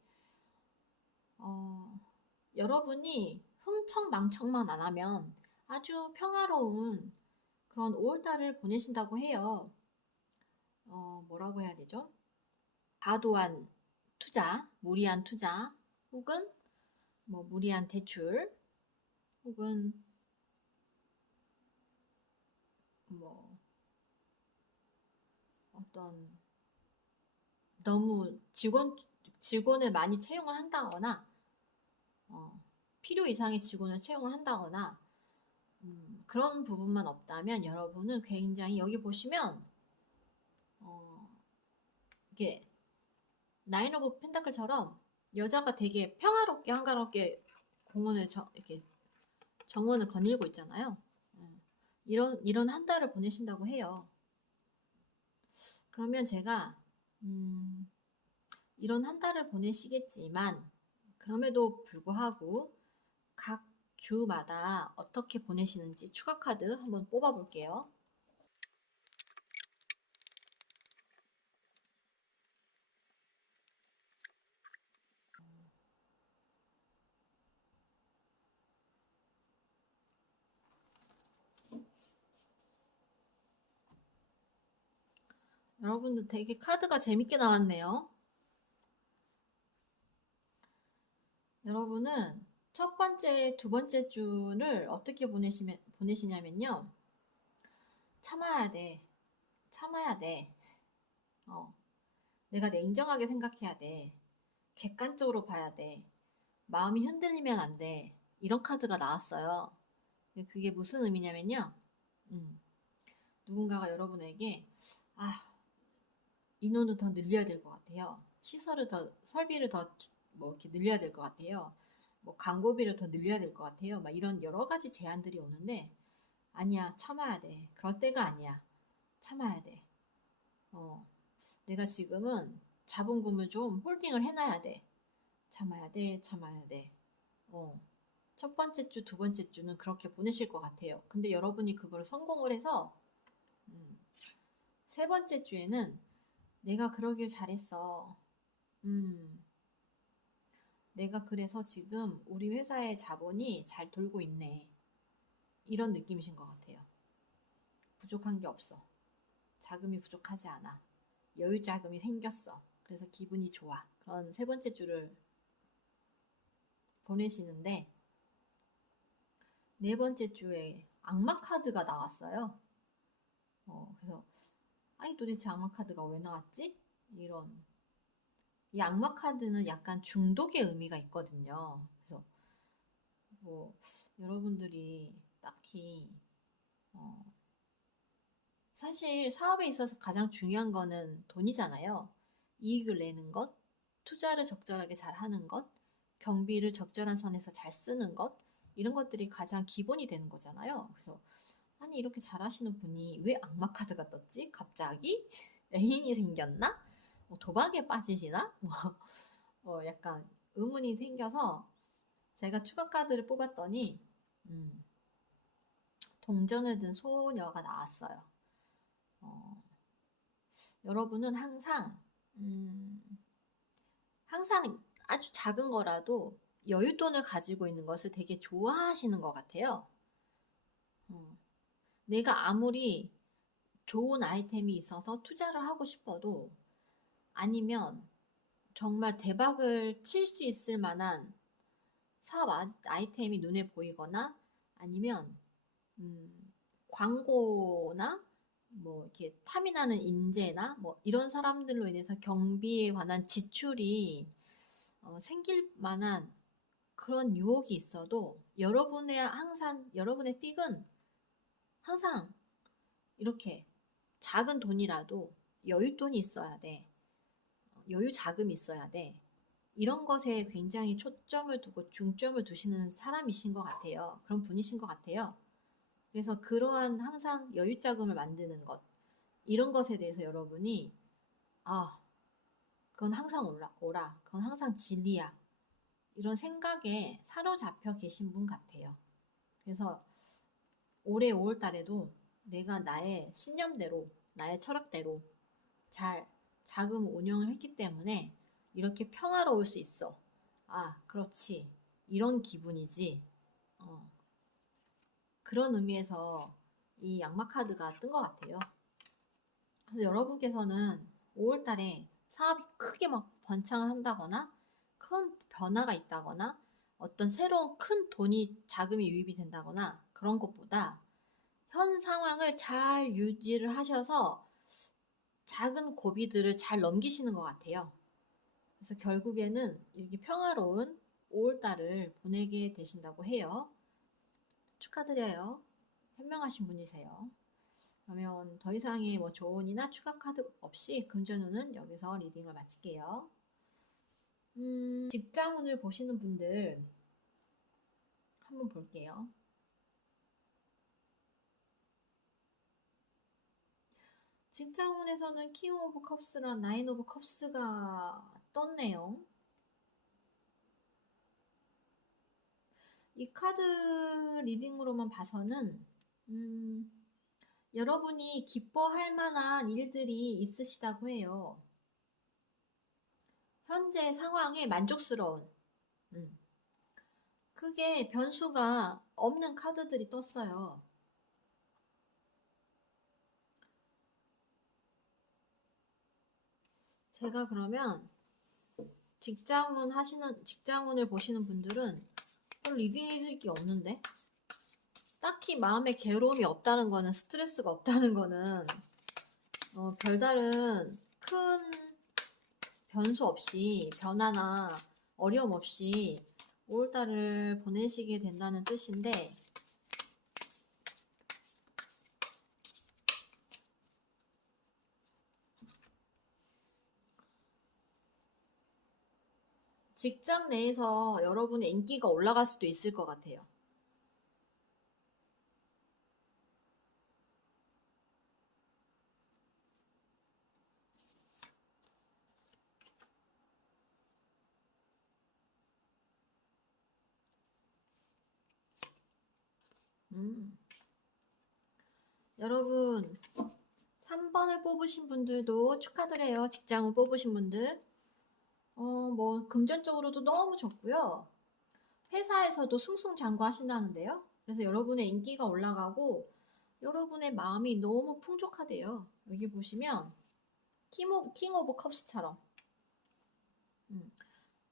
여러분이 흥청망청만 안 하면 아주 평화로운 그런 5월달을 보내신다고 해요. 뭐라고 해야 되죠? 과도한 투자, 무리한 투자, 혹은 뭐 무리한 대출, 혹은 뭐 어떤 너무 직원을 많이 채용을 한다거나 필요 이상의 직원을 채용을 한다거나 그런 부분만 없다면 여러분은 굉장히 여기 보시면 이게 나인 오브 펜타클처럼 여자가 되게 평화롭게 한가롭게 이렇게 정원을 거닐고 있잖아요. 이런 한 달을 보내신다고 해요. 그러면 제가 이런 한 달을 보내시겠지만 그럼에도 불구하고 각 주마다 어떻게 보내시는지 추가 카드 한번 뽑아 볼게요. 여러분들 되게 카드가 재밌게 나왔네요. 여러분은 첫 번째, 두 번째 주를 어떻게 보내시냐면요. 참아야 돼. 참아야 돼. 내가 냉정하게 생각해야 돼. 객관적으로 봐야 돼. 마음이 흔들리면 안 돼. 이런 카드가 나왔어요. 그게 무슨 의미냐면요. 누군가가 여러분에게, 인원을 더 늘려야 될 것 같아요. 설비를 더 뭐 이렇게 늘려야 될 것 같아요. 뭐 광고비를 더 늘려야 될 것 같아요. 막 이런 여러 가지 제안들이 오는데, 아니야, 참아야 돼. 그럴 때가 아니야. 참아야 돼. 내가 지금은 자본금을 좀 홀딩을 해놔야 돼. 참아야 돼, 참아야 돼. 첫 번째 주, 두 번째 주는 그렇게 보내실 것 같아요. 근데 여러분이 그걸 성공을 해서, 세 번째 주에는 내가 그러길 잘했어. 내가 그래서 지금 우리 회사의 자본이 잘 돌고 있네. 이런 느낌이신 것 같아요. 부족한 게 없어. 자금이 부족하지 않아. 여유 자금이 생겼어. 그래서 기분이 좋아. 그런 세 번째 주를 보내시는데, 네 번째 주에 악마 카드가 나왔어요. 그래서, 아니, 도대체 악마 카드가 왜 나왔지? 이 악마 카드는 약간 중독의 의미가 있거든요. 그래서, 뭐, 여러분들이 딱히, 어, 사실 사업에 있어서 가장 중요한 거는 돈이잖아요. 이익을 내는 것, 투자를 적절하게 잘 하는 것, 경비를 적절한 선에서 잘 쓰는 것, 이런 것들이 가장 기본이 되는 거잖아요. 그래서, 아니, 이렇게 잘하시는 분이 왜 악마 카드가 떴지? 갑자기? 애인이 생겼나? 뭐 도박에 빠지시나? 약간 의문이 생겨서 제가 추가 카드를 뽑았더니, 음, 동전을 든 소녀가 나왔어요. 여러분은 음, 항상 아주 작은 거라도 여윳돈을 가지고 있는 것을 되게 좋아하시는 것 같아요. 내가 아무리 좋은 아이템이 있어서 투자를 하고 싶어도 아니면 정말 대박을 칠 수 있을 만한 사업 아이템이 눈에 보이거나 아니면 광고나 뭐 이렇게 탐이 나는 인재나 뭐 이런 사람들로 인해서 경비에 관한 지출이 생길 만한 그런 유혹이 있어도 여러분의 픽은 항상 이렇게 작은 돈이라도 여윳돈이 있어야 돼. 여유 자금이 있어야 돼. 이런 것에 굉장히 초점을 두고 중점을 두시는 사람이신 것 같아요. 그런 분이신 것 같아요. 그래서 그러한 항상 여유 자금을 만드는 것, 이런 것에 대해서 여러분이 아, 그건 항상 오라. 그건 항상 진리야. 이런 생각에 사로잡혀 계신 분 같아요. 그래서 올해 5월 달에도 내가 나의 신념대로, 나의 철학대로 잘 자금 운영을 했기 때문에 이렇게 평화로울 수 있어. 아, 그렇지. 이런 기분이지. 어, 그런 의미에서 이 양마 카드가 뜬 것 같아요. 그래서 여러분께서는 5월 달에 사업이 크게 막 번창을 한다거나 큰 변화가 있다거나 어떤 새로운 큰 돈이 자금이 유입이 된다거나 그런 것보다 현 상황을 잘 유지를 하셔서 작은 고비들을 잘 넘기시는 것 같아요. 그래서 결국에는 이렇게 평화로운 5월달을 보내게 되신다고 해요. 축하드려요. 현명하신 분이세요. 그러면 더 이상의 뭐 조언이나 추가 카드 없이 금전운은 여기서 리딩을 마칠게요. 직장운을 보시는 분들 한번 볼게요. 직장운에서는 킹 오브 컵스랑 나인 오브 컵스가 떴네요. 이 카드 리딩으로만 봐서는 여러분이 기뻐할 만한 일들이 있으시다고 해요. 현재 상황에 만족스러운 크게 변수가 없는 카드들이 떴어요. 제가 그러면 직장운을 보시는 분들은 별 리딩해줄 게 없는데 딱히 마음에 괴로움이 없다는 거는 스트레스가 없다는 거는 별다른 큰 변수 없이 변화나 어려움 없이 5월달을 보내시게 된다는 뜻인데 직장 내에서 여러분의 인기가 올라갈 수도 있을 것 같아요. 여러분 3번을 뽑으신 분들도 축하드려요. 직장을 뽑으신 분들 뭐 금전적으로도 너무 좋고요. 회사에서도 승승장구하신다는데요. 그래서 여러분의 인기가 올라가고 여러분의 마음이 너무 풍족하대요. 여기 보시면 킹 오브 컵스처럼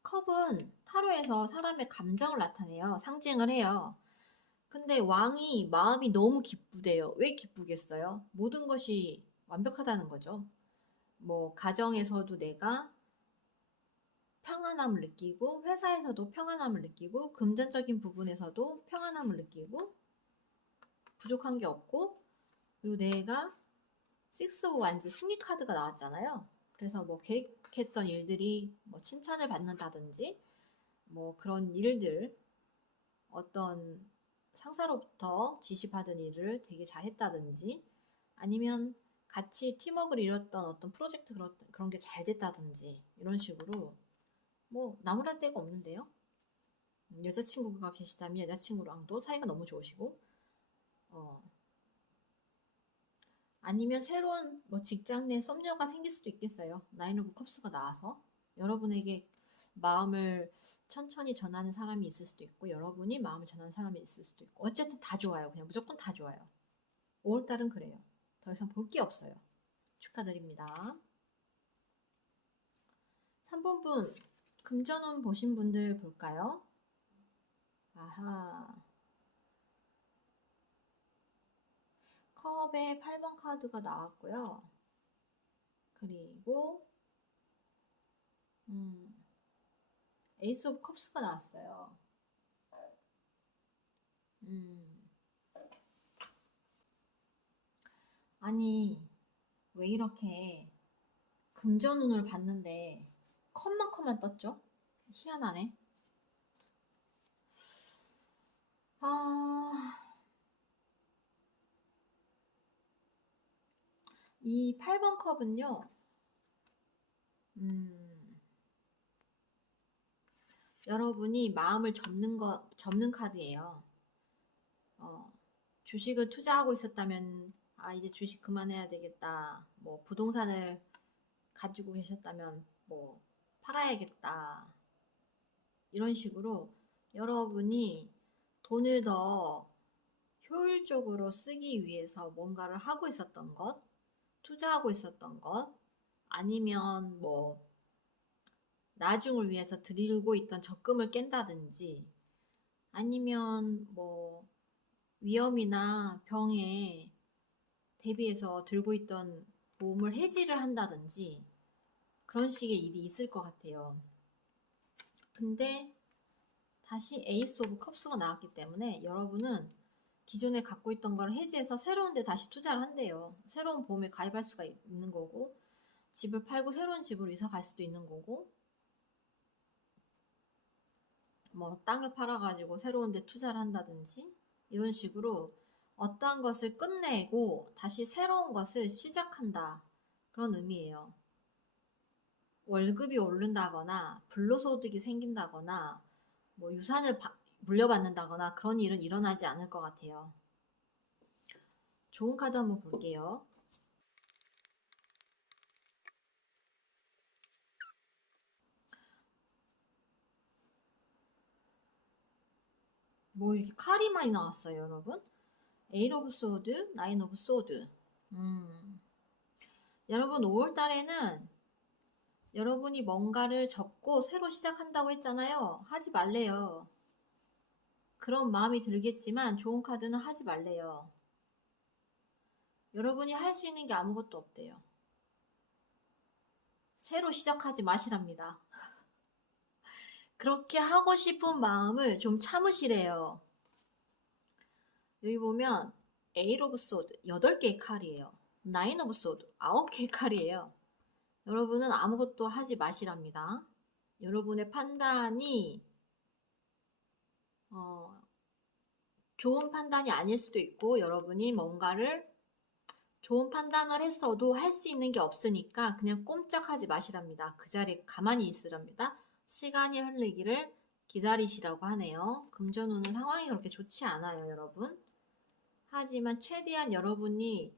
컵은 타로에서 사람의 감정을 나타내요. 상징을 해요. 근데 왕이 마음이 너무 기쁘대요. 왜 기쁘겠어요? 모든 것이 완벽하다는 거죠. 뭐 가정에서도 내가 평안함을 느끼고 회사에서도 평안함을 느끼고 금전적인 부분에서도 평안함을 느끼고 부족한 게 없고 그리고 내가 식스 오브 완즈 승리 카드가 나왔잖아요. 그래서 뭐 계획했던 일들이 뭐 칭찬을 받는다든지 뭐 그런 일들 어떤 상사로부터 지시받은 일을 되게 잘했다든지 아니면 같이 팀워크를 이뤘던 어떤 프로젝트 그런 게 잘 됐다든지 이런 식으로 뭐 나무랄 데가 없는데요. 여자친구가 계시다면 여자친구랑도 사이가 너무 좋으시고 아니면 새로운 뭐 직장 내 썸녀가 생길 수도 있겠어요. 나인 오브 컵스가 나와서 여러분에게 마음을 천천히 전하는 사람이 있을 수도 있고 여러분이 마음을 전하는 사람이 있을 수도 있고 어쨌든 다 좋아요. 그냥 무조건 다 좋아요. 5월달은 그래요. 더 이상 볼 게 없어요. 축하드립니다. 3번 분 금전운 보신 분들 볼까요? 아하 컵에 8번 카드가 나왔고요. 그리고 에이스 오브 컵스가 나왔어요. 음, 아니, 왜 이렇게 금전운을 봤는데 컵만 떴죠? 희한하네. 아, 이 8번 컵은요, 음, 여러분이 마음을 접는 카드예요. 어, 주식을 투자하고 있었다면, 아, 이제 주식 그만해야 되겠다. 뭐, 부동산을 가지고 계셨다면, 뭐, 팔아야겠다. 이런 식으로 여러분이 돈을 더 효율적으로 쓰기 위해서 뭔가를 하고 있었던 것, 투자하고 있었던 것, 아니면 뭐, 나중을 위해서 들이고 있던 적금을 깬다든지, 아니면 뭐, 위험이나 병에 대비해서 들고 있던 보험을 해지를 한다든지, 그런 식의 일이 있을 것 같아요. 근데 다시 에이스 오브 컵스가 나왔기 때문에 여러분은 기존에 갖고 있던 걸 해지해서 새로운 데 다시 투자를 한대요. 새로운 보험에 가입할 수가 있는 거고, 집을 팔고 새로운 집으로 이사 갈 수도 있는 거고, 뭐 땅을 팔아가지고 새로운 데 투자를 한다든지, 이런 식으로 어떠한 것을 끝내고 다시 새로운 것을 시작한다. 그런 의미예요. 월급이 오른다거나 불로소득이 생긴다거나 뭐 유산을 물려받는다거나 그런 일은 일어나지 않을 것 같아요. 좋은 카드 한번 볼게요. 뭐 이렇게 칼이 많이 나왔어요, 여러분? 에잇 오브 소드, 나인 오브 소드. 여러분 5월 달에는 여러분이 뭔가를 접고 새로 시작한다고 했잖아요. 하지 말래요. 그런 마음이 들겠지만 좋은 카드는 하지 말래요. 여러분이 할 수 있는 게 아무것도 없대요. 새로 시작하지 마시랍니다. 그렇게 하고 싶은 마음을 좀 참으시래요. 여기 보면 에잇 오브 소드 8개의 칼이에요. 나인 오브 소드 9개의 칼이에요. 여러분은 아무것도 하지 마시랍니다. 여러분의 판단이 어, 좋은 판단이 아닐 수도 있고 여러분이 뭔가를 좋은 판단을 했어도 할 수 있는 게 없으니까 그냥 꼼짝하지 마시랍니다. 그 자리에 가만히 있으랍니다. 시간이 흐르기를 기다리시라고 하네요. 금전운은 상황이 그렇게 좋지 않아요, 여러분. 하지만 최대한 여러분이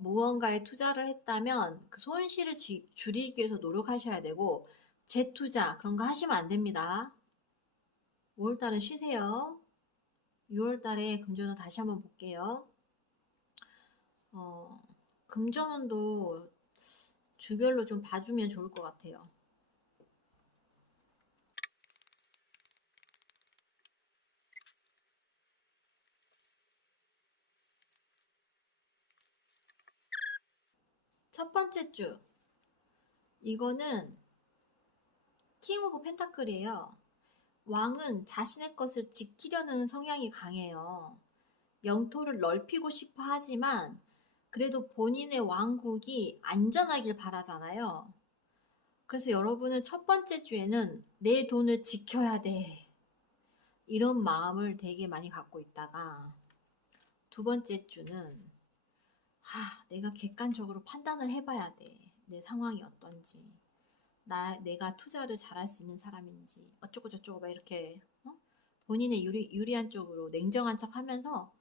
무언가에 투자를 했다면 그 손실을 줄이기 위해서 노력하셔야 되고 재투자 그런 거 하시면 안 됩니다. 5월달은 쉬세요. 6월달에 금전운 다시 한번 볼게요. 어, 금전운도 주별로 좀 봐주면 좋을 것 같아요. 첫 번째 주 이거는 킹 오브 펜타클이에요. 왕은 자신의 것을 지키려는 성향이 강해요. 영토를 넓히고 싶어 하지만 그래도 본인의 왕국이 안전하길 바라잖아요. 그래서 여러분은 첫 번째 주에는 내 돈을 지켜야 돼. 이런 마음을 되게 많이 갖고 있다가 두 번째 주는 내가 객관적으로 판단을 해봐야 돼. 내 상황이 어떤지. 내가 투자를 잘할 수 있는 사람인지. 어쩌고 저쩌고 막 이렇게 본인의 유리한 쪽으로 냉정한 척 하면서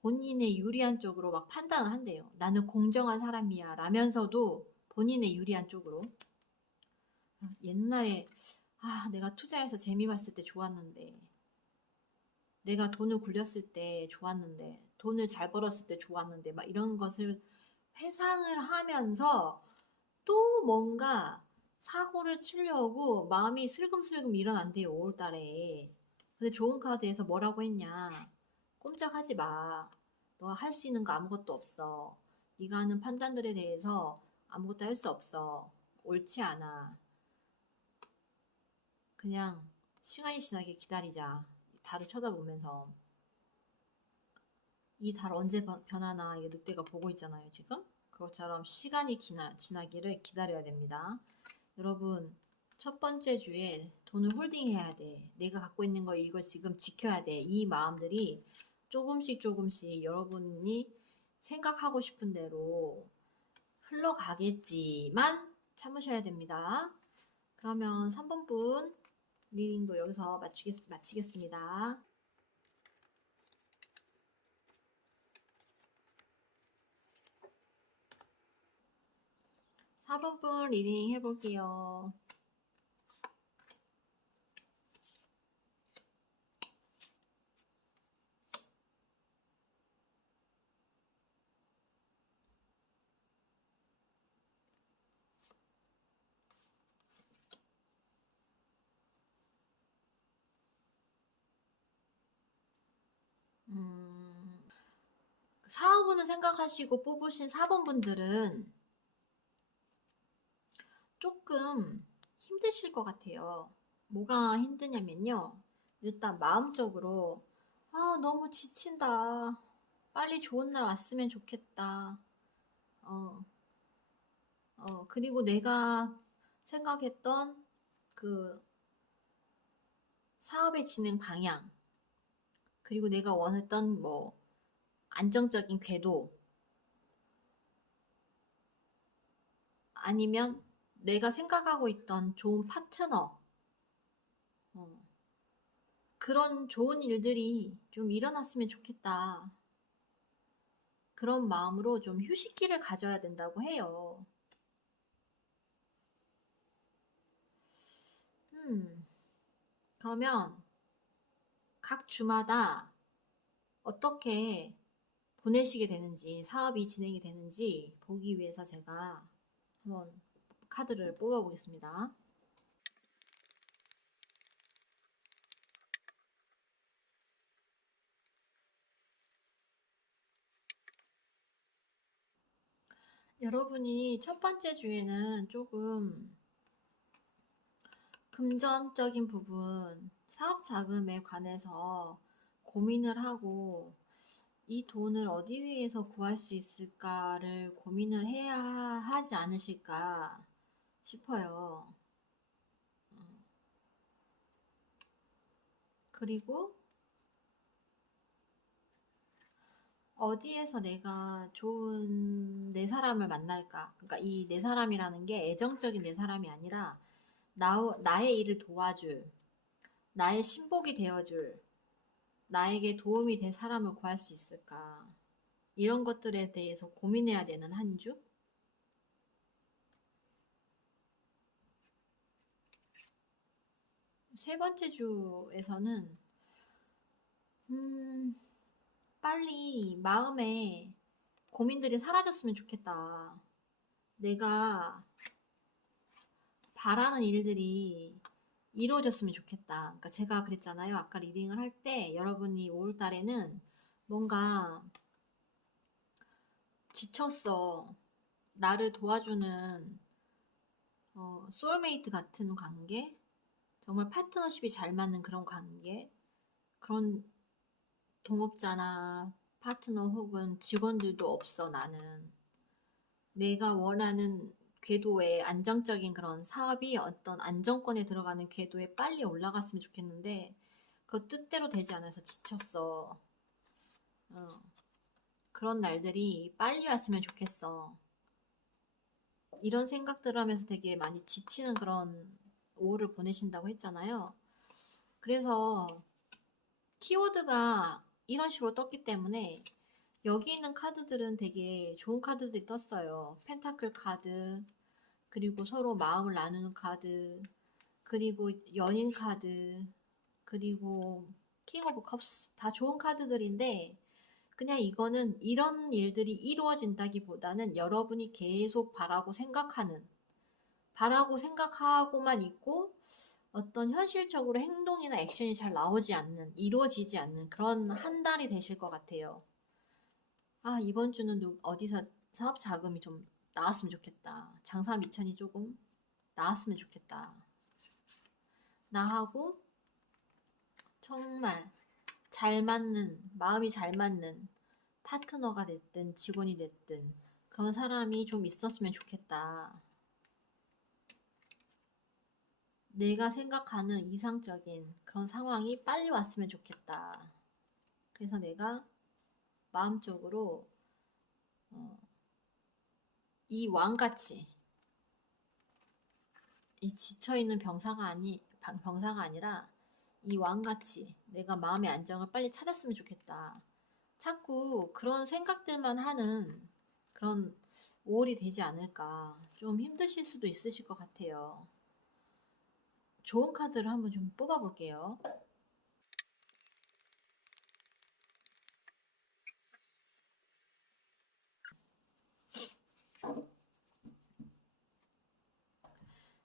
본인의 유리한 쪽으로 막 판단을 한대요. 나는 공정한 사람이야 라면서도 본인의 유리한 쪽으로. 옛날에 내가 투자해서 재미 봤을 때 좋았는데 내가 돈을 굴렸을 때 좋았는데 돈을 잘 벌었을 때 좋았는데 막 이런 것을 회상을 하면서 또 뭔가 사고를 치려고 마음이 슬금슬금 일어난대요, 5월달에. 근데 좋은 카드에서 뭐라고 했냐. 꼼짝하지 마. 너가 할 수 있는 거 아무것도 없어. 네가 하는 판단들에 대해서 아무것도 할 수 없어. 옳지 않아. 그냥 시간이 지나게 기다리자. 달을 쳐다보면서 이 달 언제 변하나 이게 늑대가 보고 있잖아요, 지금. 그것처럼 시간이 지나기를 기다려야 됩니다. 여러분, 첫 번째 주에 돈을 홀딩해야 돼. 내가 갖고 있는 거 이거 지금 지켜야 돼. 이 마음들이 조금씩 조금씩 여러분이 생각하고 싶은 대로 흘러가겠지만 참으셔야 됩니다. 그러면 3번 분 리딩도 여기서 마치겠습니다. 4번 분 리딩 해볼게요. 사업운을 생각하시고 뽑으신 4번 분들은 조금 힘드실 것 같아요. 뭐가 힘드냐면요. 일단 마음적으로 너무 지친다. 빨리 좋은 날 왔으면 좋겠다. 어, 그리고 내가 생각했던 그 사업의 진행 방향, 그리고 내가 원했던 뭐 안정적인 궤도, 아니면 내가 생각하고 있던 좋은 파트너, 어, 그런 좋은 일들이 좀 일어났으면 좋겠다. 그런 마음으로 좀 휴식기를 가져야 된다고 해요. 그러면 각 주마다 어떻게 보내시게 되는지, 사업이 진행이 되는지 보기 위해서 제가 한번 카드를 뽑아보겠습니다. 여러분이 첫 번째 주에는 조금 금전적인 부분, 사업 자금에 관해서 고민을 하고 이 돈을 어디에서 구할 수 있을까를 고민을 해야 하지 않으실까 싶어요. 그리고 어디에서 내가 좋은 내 사람을 만날까? 그러니까 이 내 사람이라는 게 애정적인 내 사람이 아니라 나의 일을 도와줄, 나의 신복이 되어줄, 나에게 도움이 될 사람을 구할 수 있을까? 이런 것들에 대해서 고민해야 되는 한 주? 세 번째 주에서는, 빨리 마음에 고민들이 사라졌으면 좋겠다. 내가 바라는 일들이 이루어졌으면 좋겠다. 그러니까 제가 그랬잖아요. 아까 리딩을 할 때 여러분이 5월 달에는 뭔가 지쳤어. 나를 도와주는 소울메이트 같은 관계, 정말 파트너십이 잘 맞는 그런 관계, 그런 동업자나 파트너 혹은 직원들도 없어, 나는. 내가 원하는 궤도에 안정적인 그런 사업이 어떤 안정권에 들어가는 궤도에 빨리 올라갔으면 좋겠는데, 그 뜻대로 되지 않아서 지쳤어. 어, 그런 날들이 빨리 왔으면 좋겠어. 이런 생각들을 하면서 되게 많이 지치는 그런 5월을 보내신다고 했잖아요. 그래서 키워드가 이런 식으로 떴기 때문에 여기 있는 카드들은 되게 좋은 카드들이 떴어요. 펜타클 카드, 그리고 서로 마음을 나누는 카드, 그리고 연인 카드, 그리고 킹 오브 컵스. 다 좋은 카드들인데 그냥 이거는 이런 일들이 이루어진다기보다는 여러분이 계속 바라고 생각하고만 있고 어떤 현실적으로 행동이나 액션이 잘 나오지 않는, 이루어지지 않는 그런 한 달이 되실 것 같아요. 이번 주는 어디서 사업 자금이 좀 나왔으면 좋겠다. 장사 미천이 조금 나왔으면 좋겠다. 나하고 정말 잘 맞는, 마음이 잘 맞는 파트너가 됐든 직원이 됐든 그런 사람이 좀 있었으면 좋겠다. 내가 생각하는 이상적인 그런 상황이 빨리 왔으면 좋겠다. 그래서 내가 마음적으로 이 왕같이 이 지쳐있는 병사가 아니라 이 왕같이 내가 마음의 안정을 빨리 찾았으면 좋겠다. 자꾸 그런 생각들만 하는 그런 5월이 되지 않을까. 좀 힘드실 수도 있으실 것 같아요. 좋은 카드를 한번 좀 뽑아볼게요.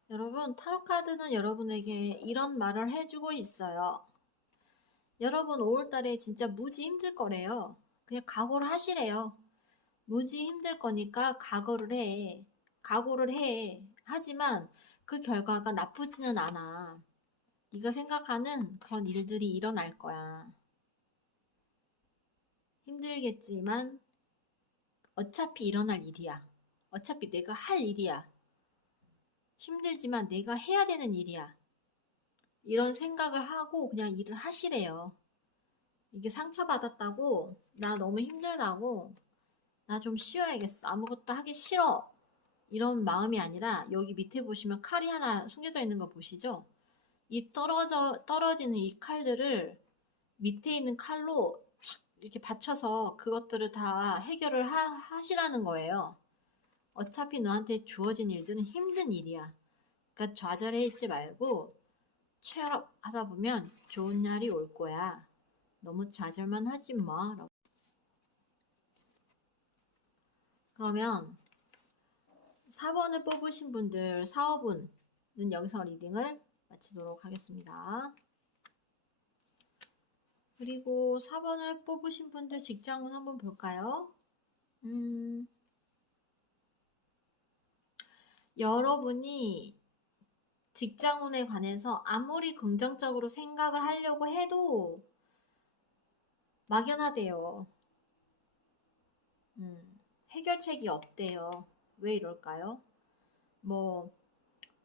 여러분, 타로 카드는 여러분에게 이런 말을 해주고 있어요. 여러분 5월달에 진짜 무지 힘들 거래요. 그냥 각오를 하시래요. 무지 힘들 거니까 각오를 해. 각오를 해. 하지만 그 결과가 나쁘지는 않아. 네가 생각하는 그런 일들이 일어날 거야. 힘들겠지만 어차피 일어날 일이야. 어차피 내가 할 일이야. 힘들지만 내가 해야 되는 일이야. 이런 생각을 하고 그냥 일을 하시래요. 이게 상처받았다고, 나 너무 힘들다고, 나 좀 쉬어야겠어. 아무것도 하기 싫어. 이런 마음이 아니라 여기 밑에 보시면 칼이 하나 숨겨져 있는 거 보시죠? 이 떨어지는 이 칼들을 밑에 있는 칼로 착 이렇게 받쳐서 그것들을 다 해결을 하시라는 거예요. 어차피 너한테 주어진 일들은 힘든 일이야. 그러니까 좌절해 있지 말고 체력 하다 보면 좋은 날이 올 거야. 너무 좌절만 하지 마. 그러면 4번을 뽑으신 분들 4, 5분은 여기서 리딩을 마치도록 하겠습니다. 그리고 4번을 뽑으신 분들 직장운 한번 볼까요? 여러분이 직장운에 관해서 아무리 긍정적으로 생각을 하려고 해도 막연하대요. 해결책이 없대요. 왜 이럴까요? 뭐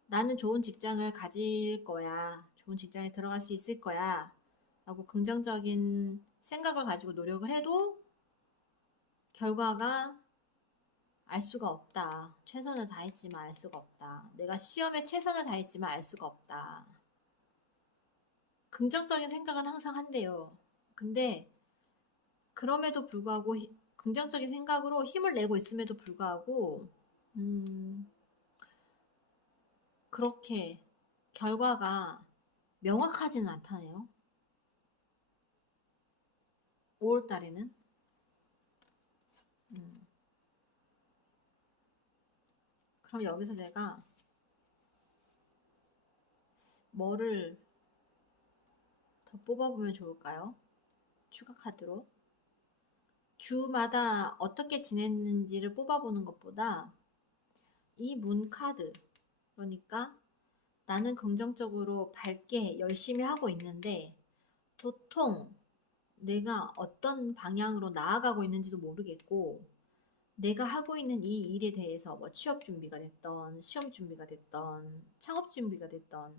나는 좋은 직장을 가질 거야. 좋은 직장에 들어갈 수 있을 거야. 라고 긍정적인 생각을 가지고 노력을 해도 결과가 알 수가 없다. 최선을 다했지만 알 수가 없다. 내가 시험에 최선을 다했지만 알 수가 없다. 긍정적인 생각은 항상 한대요. 근데 그럼에도 불구하고 긍정적인 생각으로 힘을 내고 있음에도 불구하고 그렇게 결과가 명확하지는 않다네요. 5월 달에는. 그럼 여기서 제가 뭐를 더 뽑아보면 좋을까요? 추가 카드로. 주마다 어떻게 지냈는지를 뽑아보는 것보다 이 문 카드, 그러니까 나는 긍정적으로 밝게 열심히 하고 있는데 도통 내가 어떤 방향으로 나아가고 있는지도 모르겠고 내가 하고 있는 이 일에 대해서 뭐 취업 준비가 됐던 시험 준비가 됐던 창업 준비가 됐던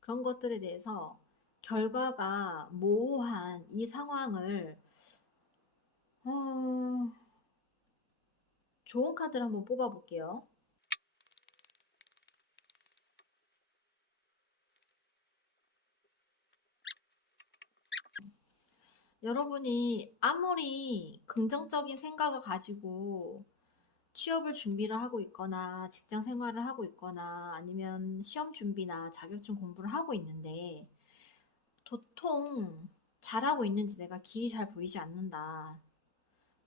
그런 것들에 대해서 결과가 모호한 이 상황을 어, 좋은 카드를 한번 뽑아볼게요. 여러분이 아무리 긍정적인 생각을 가지고 취업을 준비를 하고 있거나 직장 생활을 하고 있거나 아니면 시험 준비나 자격증 공부를 하고 있는데 도통 잘하고 있는지 내가 길이 잘 보이지 않는다.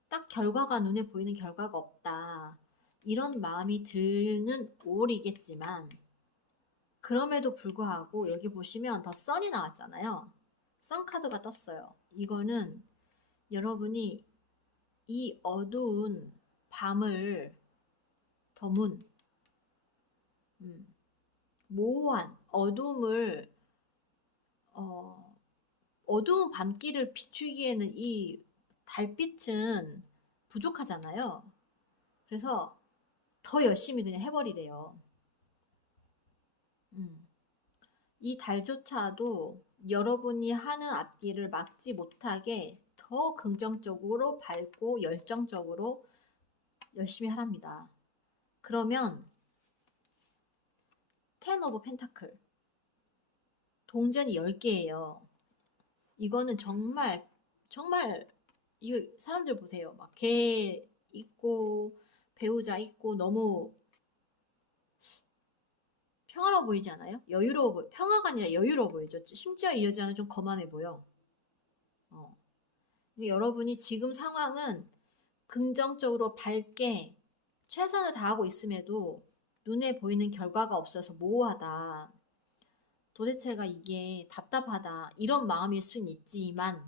딱 결과가 눈에 보이는 결과가 없다. 이런 마음이 드는 5월이겠지만 그럼에도 불구하고 여기 보시면 더 선이 나왔잖아요. 선 카드가 떴어요. 이거는 여러분이 이 어두운 밤을 더문 모호한 어둠을 어두운 밤길을 비추기에는 이 달빛은 부족하잖아요. 그래서 더 열심히 그냥 해버리래요. 이 달조차도 여러분이 하는 앞길을 막지 못하게 더 긍정적으로 밝고 열정적으로 열심히 하랍니다. 그러면 10 오브 펜타클 동전이 10개예요. 이거는 정말 이 사람들 보세요. 막 개 있고 배우자 있고 너무 평화로워 보이지 않아요? 평화가 아니라 여유로워 보이죠. 심지어 이 여자는 좀 거만해 보여. 여러분이 지금 상황은 긍정적으로 밝게 최선을 다하고 있음에도 눈에 보이는 결과가 없어서 모호하다. 도대체가 이게 답답하다. 이런 마음일 순 있지만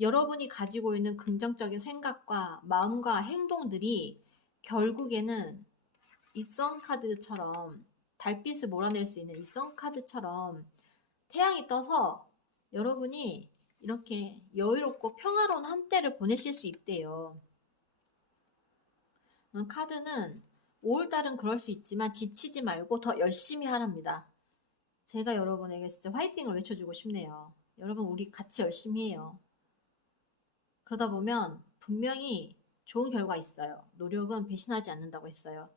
여러분이 가지고 있는 긍정적인 생각과 마음과 행동들이 결국에는 이 선카드처럼 달빛을 몰아낼 수 있는 이 선카드처럼 태양이 떠서 여러분이 이렇게 여유롭고 평화로운 한때를 보내실 수 있대요. 카드는 5월달은 그럴 수 있지만 지치지 말고 더 열심히 하랍니다. 제가 여러분에게 진짜 화이팅을 외쳐주고 싶네요. 여러분 우리 같이 열심히 해요. 그러다 보면 분명히 좋은 결과 있어요. 노력은 배신하지 않는다고 했어요.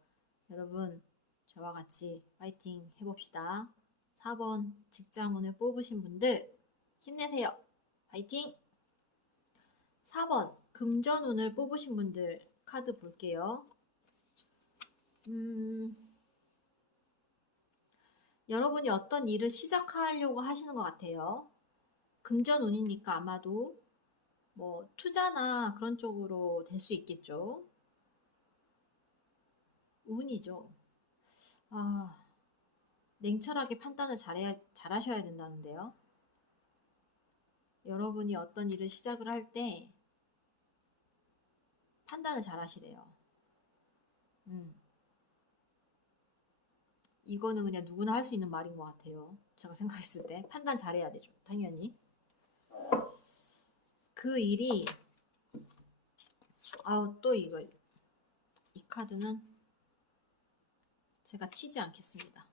여러분 저와 같이 화이팅 해봅시다. 4번 직장운을 뽑으신 분들 힘내세요. 화이팅! 4번 금전운을 뽑으신 분들 카드 볼게요. 여러분이 어떤 일을 시작하려고 하시는 것 같아요. 금전운이니까 아마도 뭐 투자나 그런 쪽으로 될 수 있겠죠. 운이죠. 냉철하게 판단을 잘하셔야 된다는데요. 여러분이 어떤 일을 시작을 할 때 판단을 잘하시래요. 이거는 그냥 누구나 할 수 있는 말인 것 같아요. 제가 생각했을 때 판단 잘해야 되죠. 당연히. 그 일이 또 이 카드는 제가 치지 않겠습니다.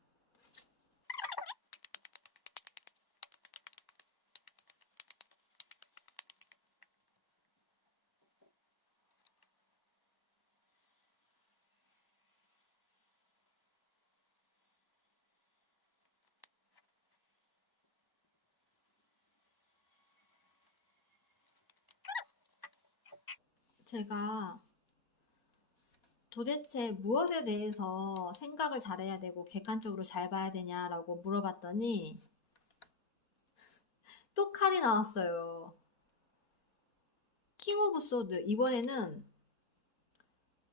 제가 도대체 무엇에 대해서 생각을 잘해야 되고 객관적으로 잘 봐야 되냐라고 물어봤더니 또 칼이 나왔어요. 킹 오브 소드. 이번에는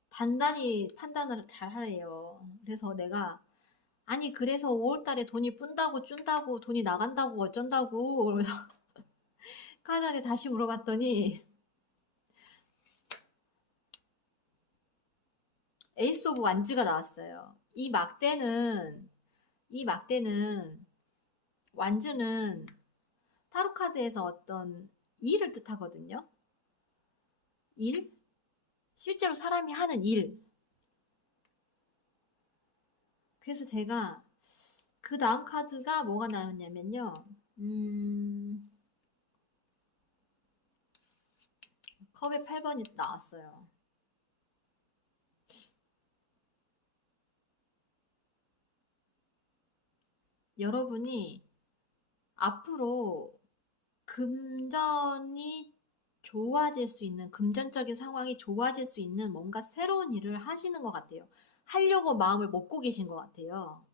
단단히 판단을 잘 하래요. 그래서 내가 아니 그래서 5월달에 돈이 푼다고 쭌다고 돈이 나간다고 어쩐다고 그러면서 카드한테 다시 물어봤더니 에이스 오브 완즈가 나왔어요. 이 막대는 완즈는 타로 카드에서 어떤 일을 뜻하거든요. 일? 실제로 사람이 하는 일. 그래서 제가 그 다음 카드가 뭐가 나왔냐면요. 컵의 8번이 나왔어요. 여러분이 앞으로 금전이 좋아질 수 있는, 금전적인 상황이 좋아질 수 있는 뭔가 새로운 일을 하시는 것 같아요. 하려고 마음을 먹고 계신 것 같아요.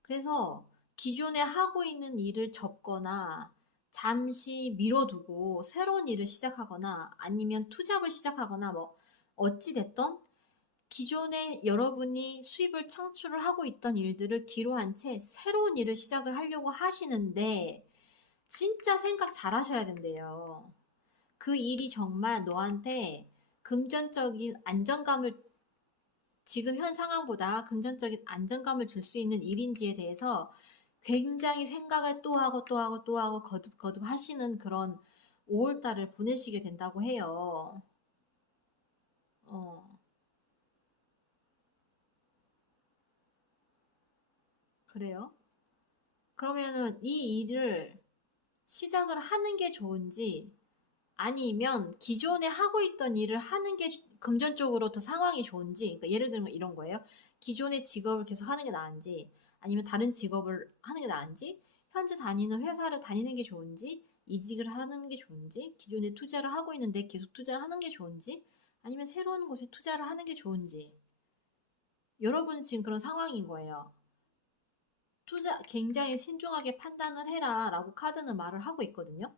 그래서 기존에 하고 있는 일을 접거나 잠시 미뤄두고 새로운 일을 시작하거나 아니면 투잡을 시작하거나 뭐 어찌됐던 기존에 여러분이 수입을 창출을 하고 있던 일들을 뒤로 한 채 새로운 일을 시작을 하려고 하시는데 진짜 생각 잘 하셔야 된대요. 그 일이 정말 너한테 금전적인 안정감을 지금 현 상황보다 금전적인 안정감을 줄 수 있는 일인지에 대해서 굉장히 생각을 또 하고 또 하고 또 하고 거듭거듭 하시는 그런 5월달을 보내시게 된다고 해요. 어, 그래요? 그러면은 이 일을 시작을 하는 게 좋은지 아니면 기존에 하고 있던 일을 하는 게 금전적으로 더 상황이 좋은지, 그러니까 예를 들면 이런 거예요. 기존의 직업을 계속 하는 게 나은지, 아니면 다른 직업을 하는 게 나은지, 현재 다니는 회사를 다니는 게 좋은지, 이직을 하는 게 좋은지, 기존에 투자를 하고 있는데 계속 투자를 하는 게 좋은지, 아니면 새로운 곳에 투자를 하는 게 좋은지. 여러분은 지금 그런 상황인 거예요. 투자 굉장히 신중하게 판단을 해라 라고 카드는 말을 하고 있거든요.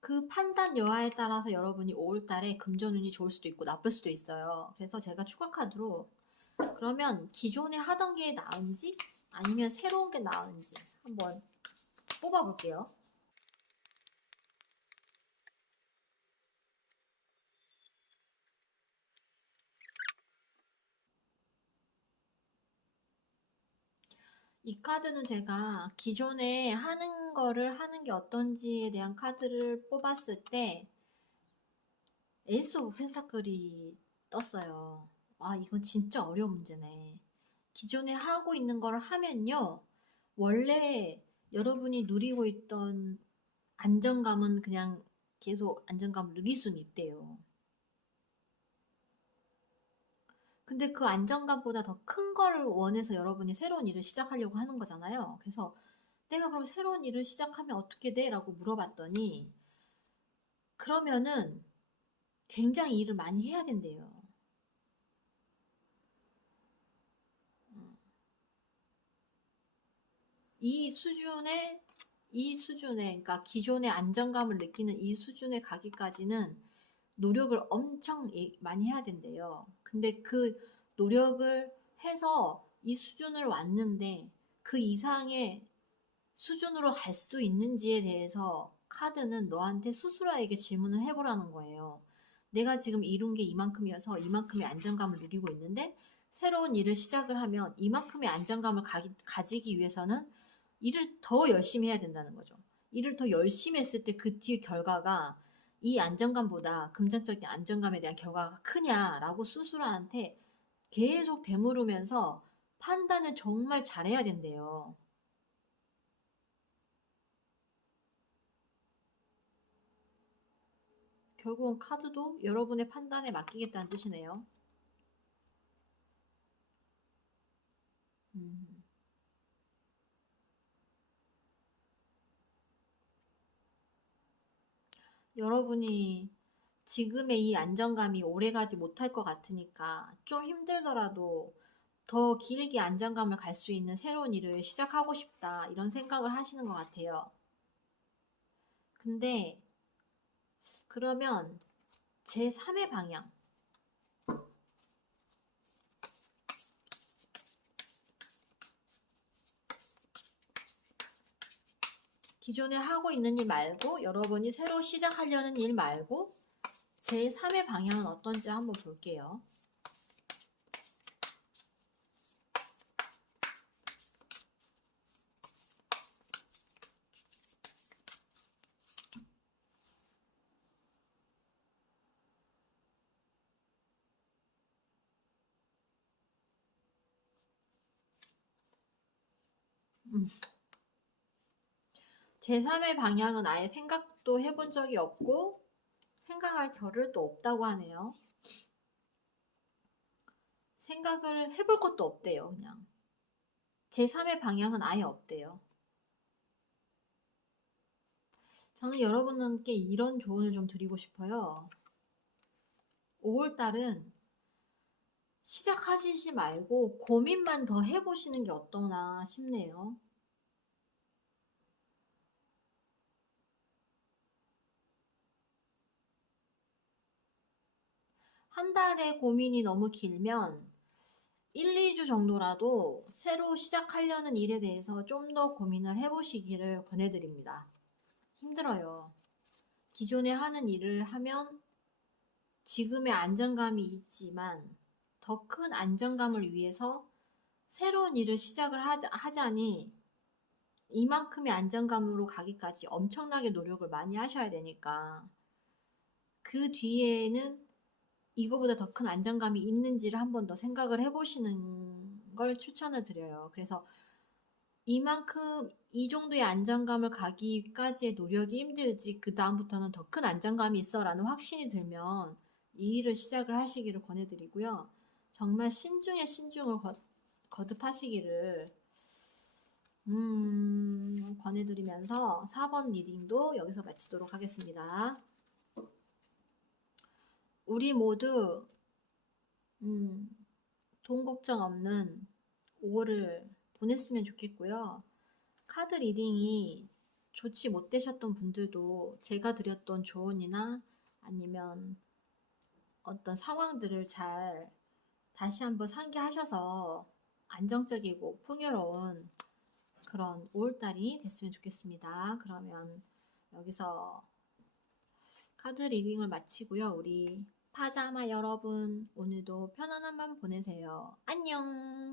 그 판단 여하에 따라서 여러분이 5월달에 금전운이 좋을 수도 있고 나쁠 수도 있어요. 그래서 제가 추가 카드로 그러면 기존에 하던 게 나은지 아니면 새로운 게 나은지 한번 뽑아볼게요. 이 카드는 제가 기존에 하는 거를 하는 게 어떤지에 대한 카드를 뽑았을 때 에이스 오브 펜타클이 떴어요. 아, 이건 진짜 어려운 문제네. 기존에 하고 있는 걸 하면요. 원래 여러분이 누리고 있던 안정감은 그냥 계속 안정감을 누릴 수는 있대요. 근데 그 안정감보다 더 큰 걸 원해서 여러분이 새로운 일을 시작하려고 하는 거잖아요. 그래서 내가 그럼 새로운 일을 시작하면 어떻게 돼? 라고 물어봤더니 그러면은 굉장히 일을 많이 해야 된대요. 이 수준의 그러니까 기존의 안정감을 느끼는 이 수준에 가기까지는 노력을 엄청 많이 해야 된대요. 근데 그 노력을 해서 이 수준을 왔는데 그 이상의 수준으로 갈 수 있는지에 대해서 카드는 너한테 스스로에게 질문을 해보라는 거예요. 내가 지금 이룬 게 이만큼이어서 이만큼의 안정감을 누리고 있는데 새로운 일을 시작을 하면 이만큼의 안정감을 가지기 위해서는 일을 더 열심히 해야 된다는 거죠. 일을 더 열심히 했을 때 그 뒤의 결과가 이 안정감보다 금전적인 안정감에 대한 결과가 크냐라고 스스로한테 계속 되물으면서 판단을 정말 잘해야 된대요. 결국은 카드도 여러분의 판단에 맡기겠다는 뜻이네요. 음. 여러분이 지금의 이 안정감이 오래가지 못할 것 같으니까 좀 힘들더라도 더 길게 안정감을 갈 수 있는 새로운 일을 시작하고 싶다 이런 생각을 하시는 것 같아요. 근데 그러면 제3의 방향, 기존에 하고 있는 일 말고 여러분이 새로 시작하려는 일 말고 제3의 방향은 어떤지 한번 볼게요. 제3의 방향은 아예 생각도 해본 적이 없고 생각할 겨를도 없다고 하네요. 생각을 해볼 것도 없대요, 그냥. 제3의 방향은 아예 없대요. 저는 여러분께 이런 조언을 좀 드리고 싶어요. 5월달은 시작하시지 말고 고민만 더 해보시는 게 어떠나 싶네요. 한 달의 고민이 너무 길면 1, 2주 정도라도 새로 시작하려는 일에 대해서 좀 더 고민을 해보시기를 권해드립니다. 힘들어요. 기존에 하는 일을 하면 지금의 안정감이 있지만 더 큰 안정감을 위해서 새로운 일을 시작을 하자니 이만큼의 안정감으로 가기까지 엄청나게 노력을 많이 하셔야 되니까 그 뒤에는 이거보다 더 큰 안정감이 있는지를 한 번 더 생각을 해보시는 걸 추천을 드려요. 그래서 이만큼 이 정도의 안정감을 가기까지의 노력이 힘들지 그 다음부터는 더 큰 안정감이 있어 라는 확신이 들면 이 일을 시작을 하시기를 권해드리고요. 정말 신중에 신중을 거듭하시기를 권해드리면서 4번 리딩도 여기서 마치도록 하겠습니다. 우리 모두 돈 걱정 없는 5월을 보냈으면 좋겠고요. 카드 리딩이 좋지 못되셨던 분들도 제가 드렸던 조언이나 아니면 어떤 상황들을 잘 다시 한번 상기하셔서 안정적이고 풍요로운 그런 5월달이 됐으면 좋겠습니다. 그러면 여기서 카드 리딩을 마치고요. 우리 파자마 여러분 오늘도 편안한 밤 보내세요. 안녕.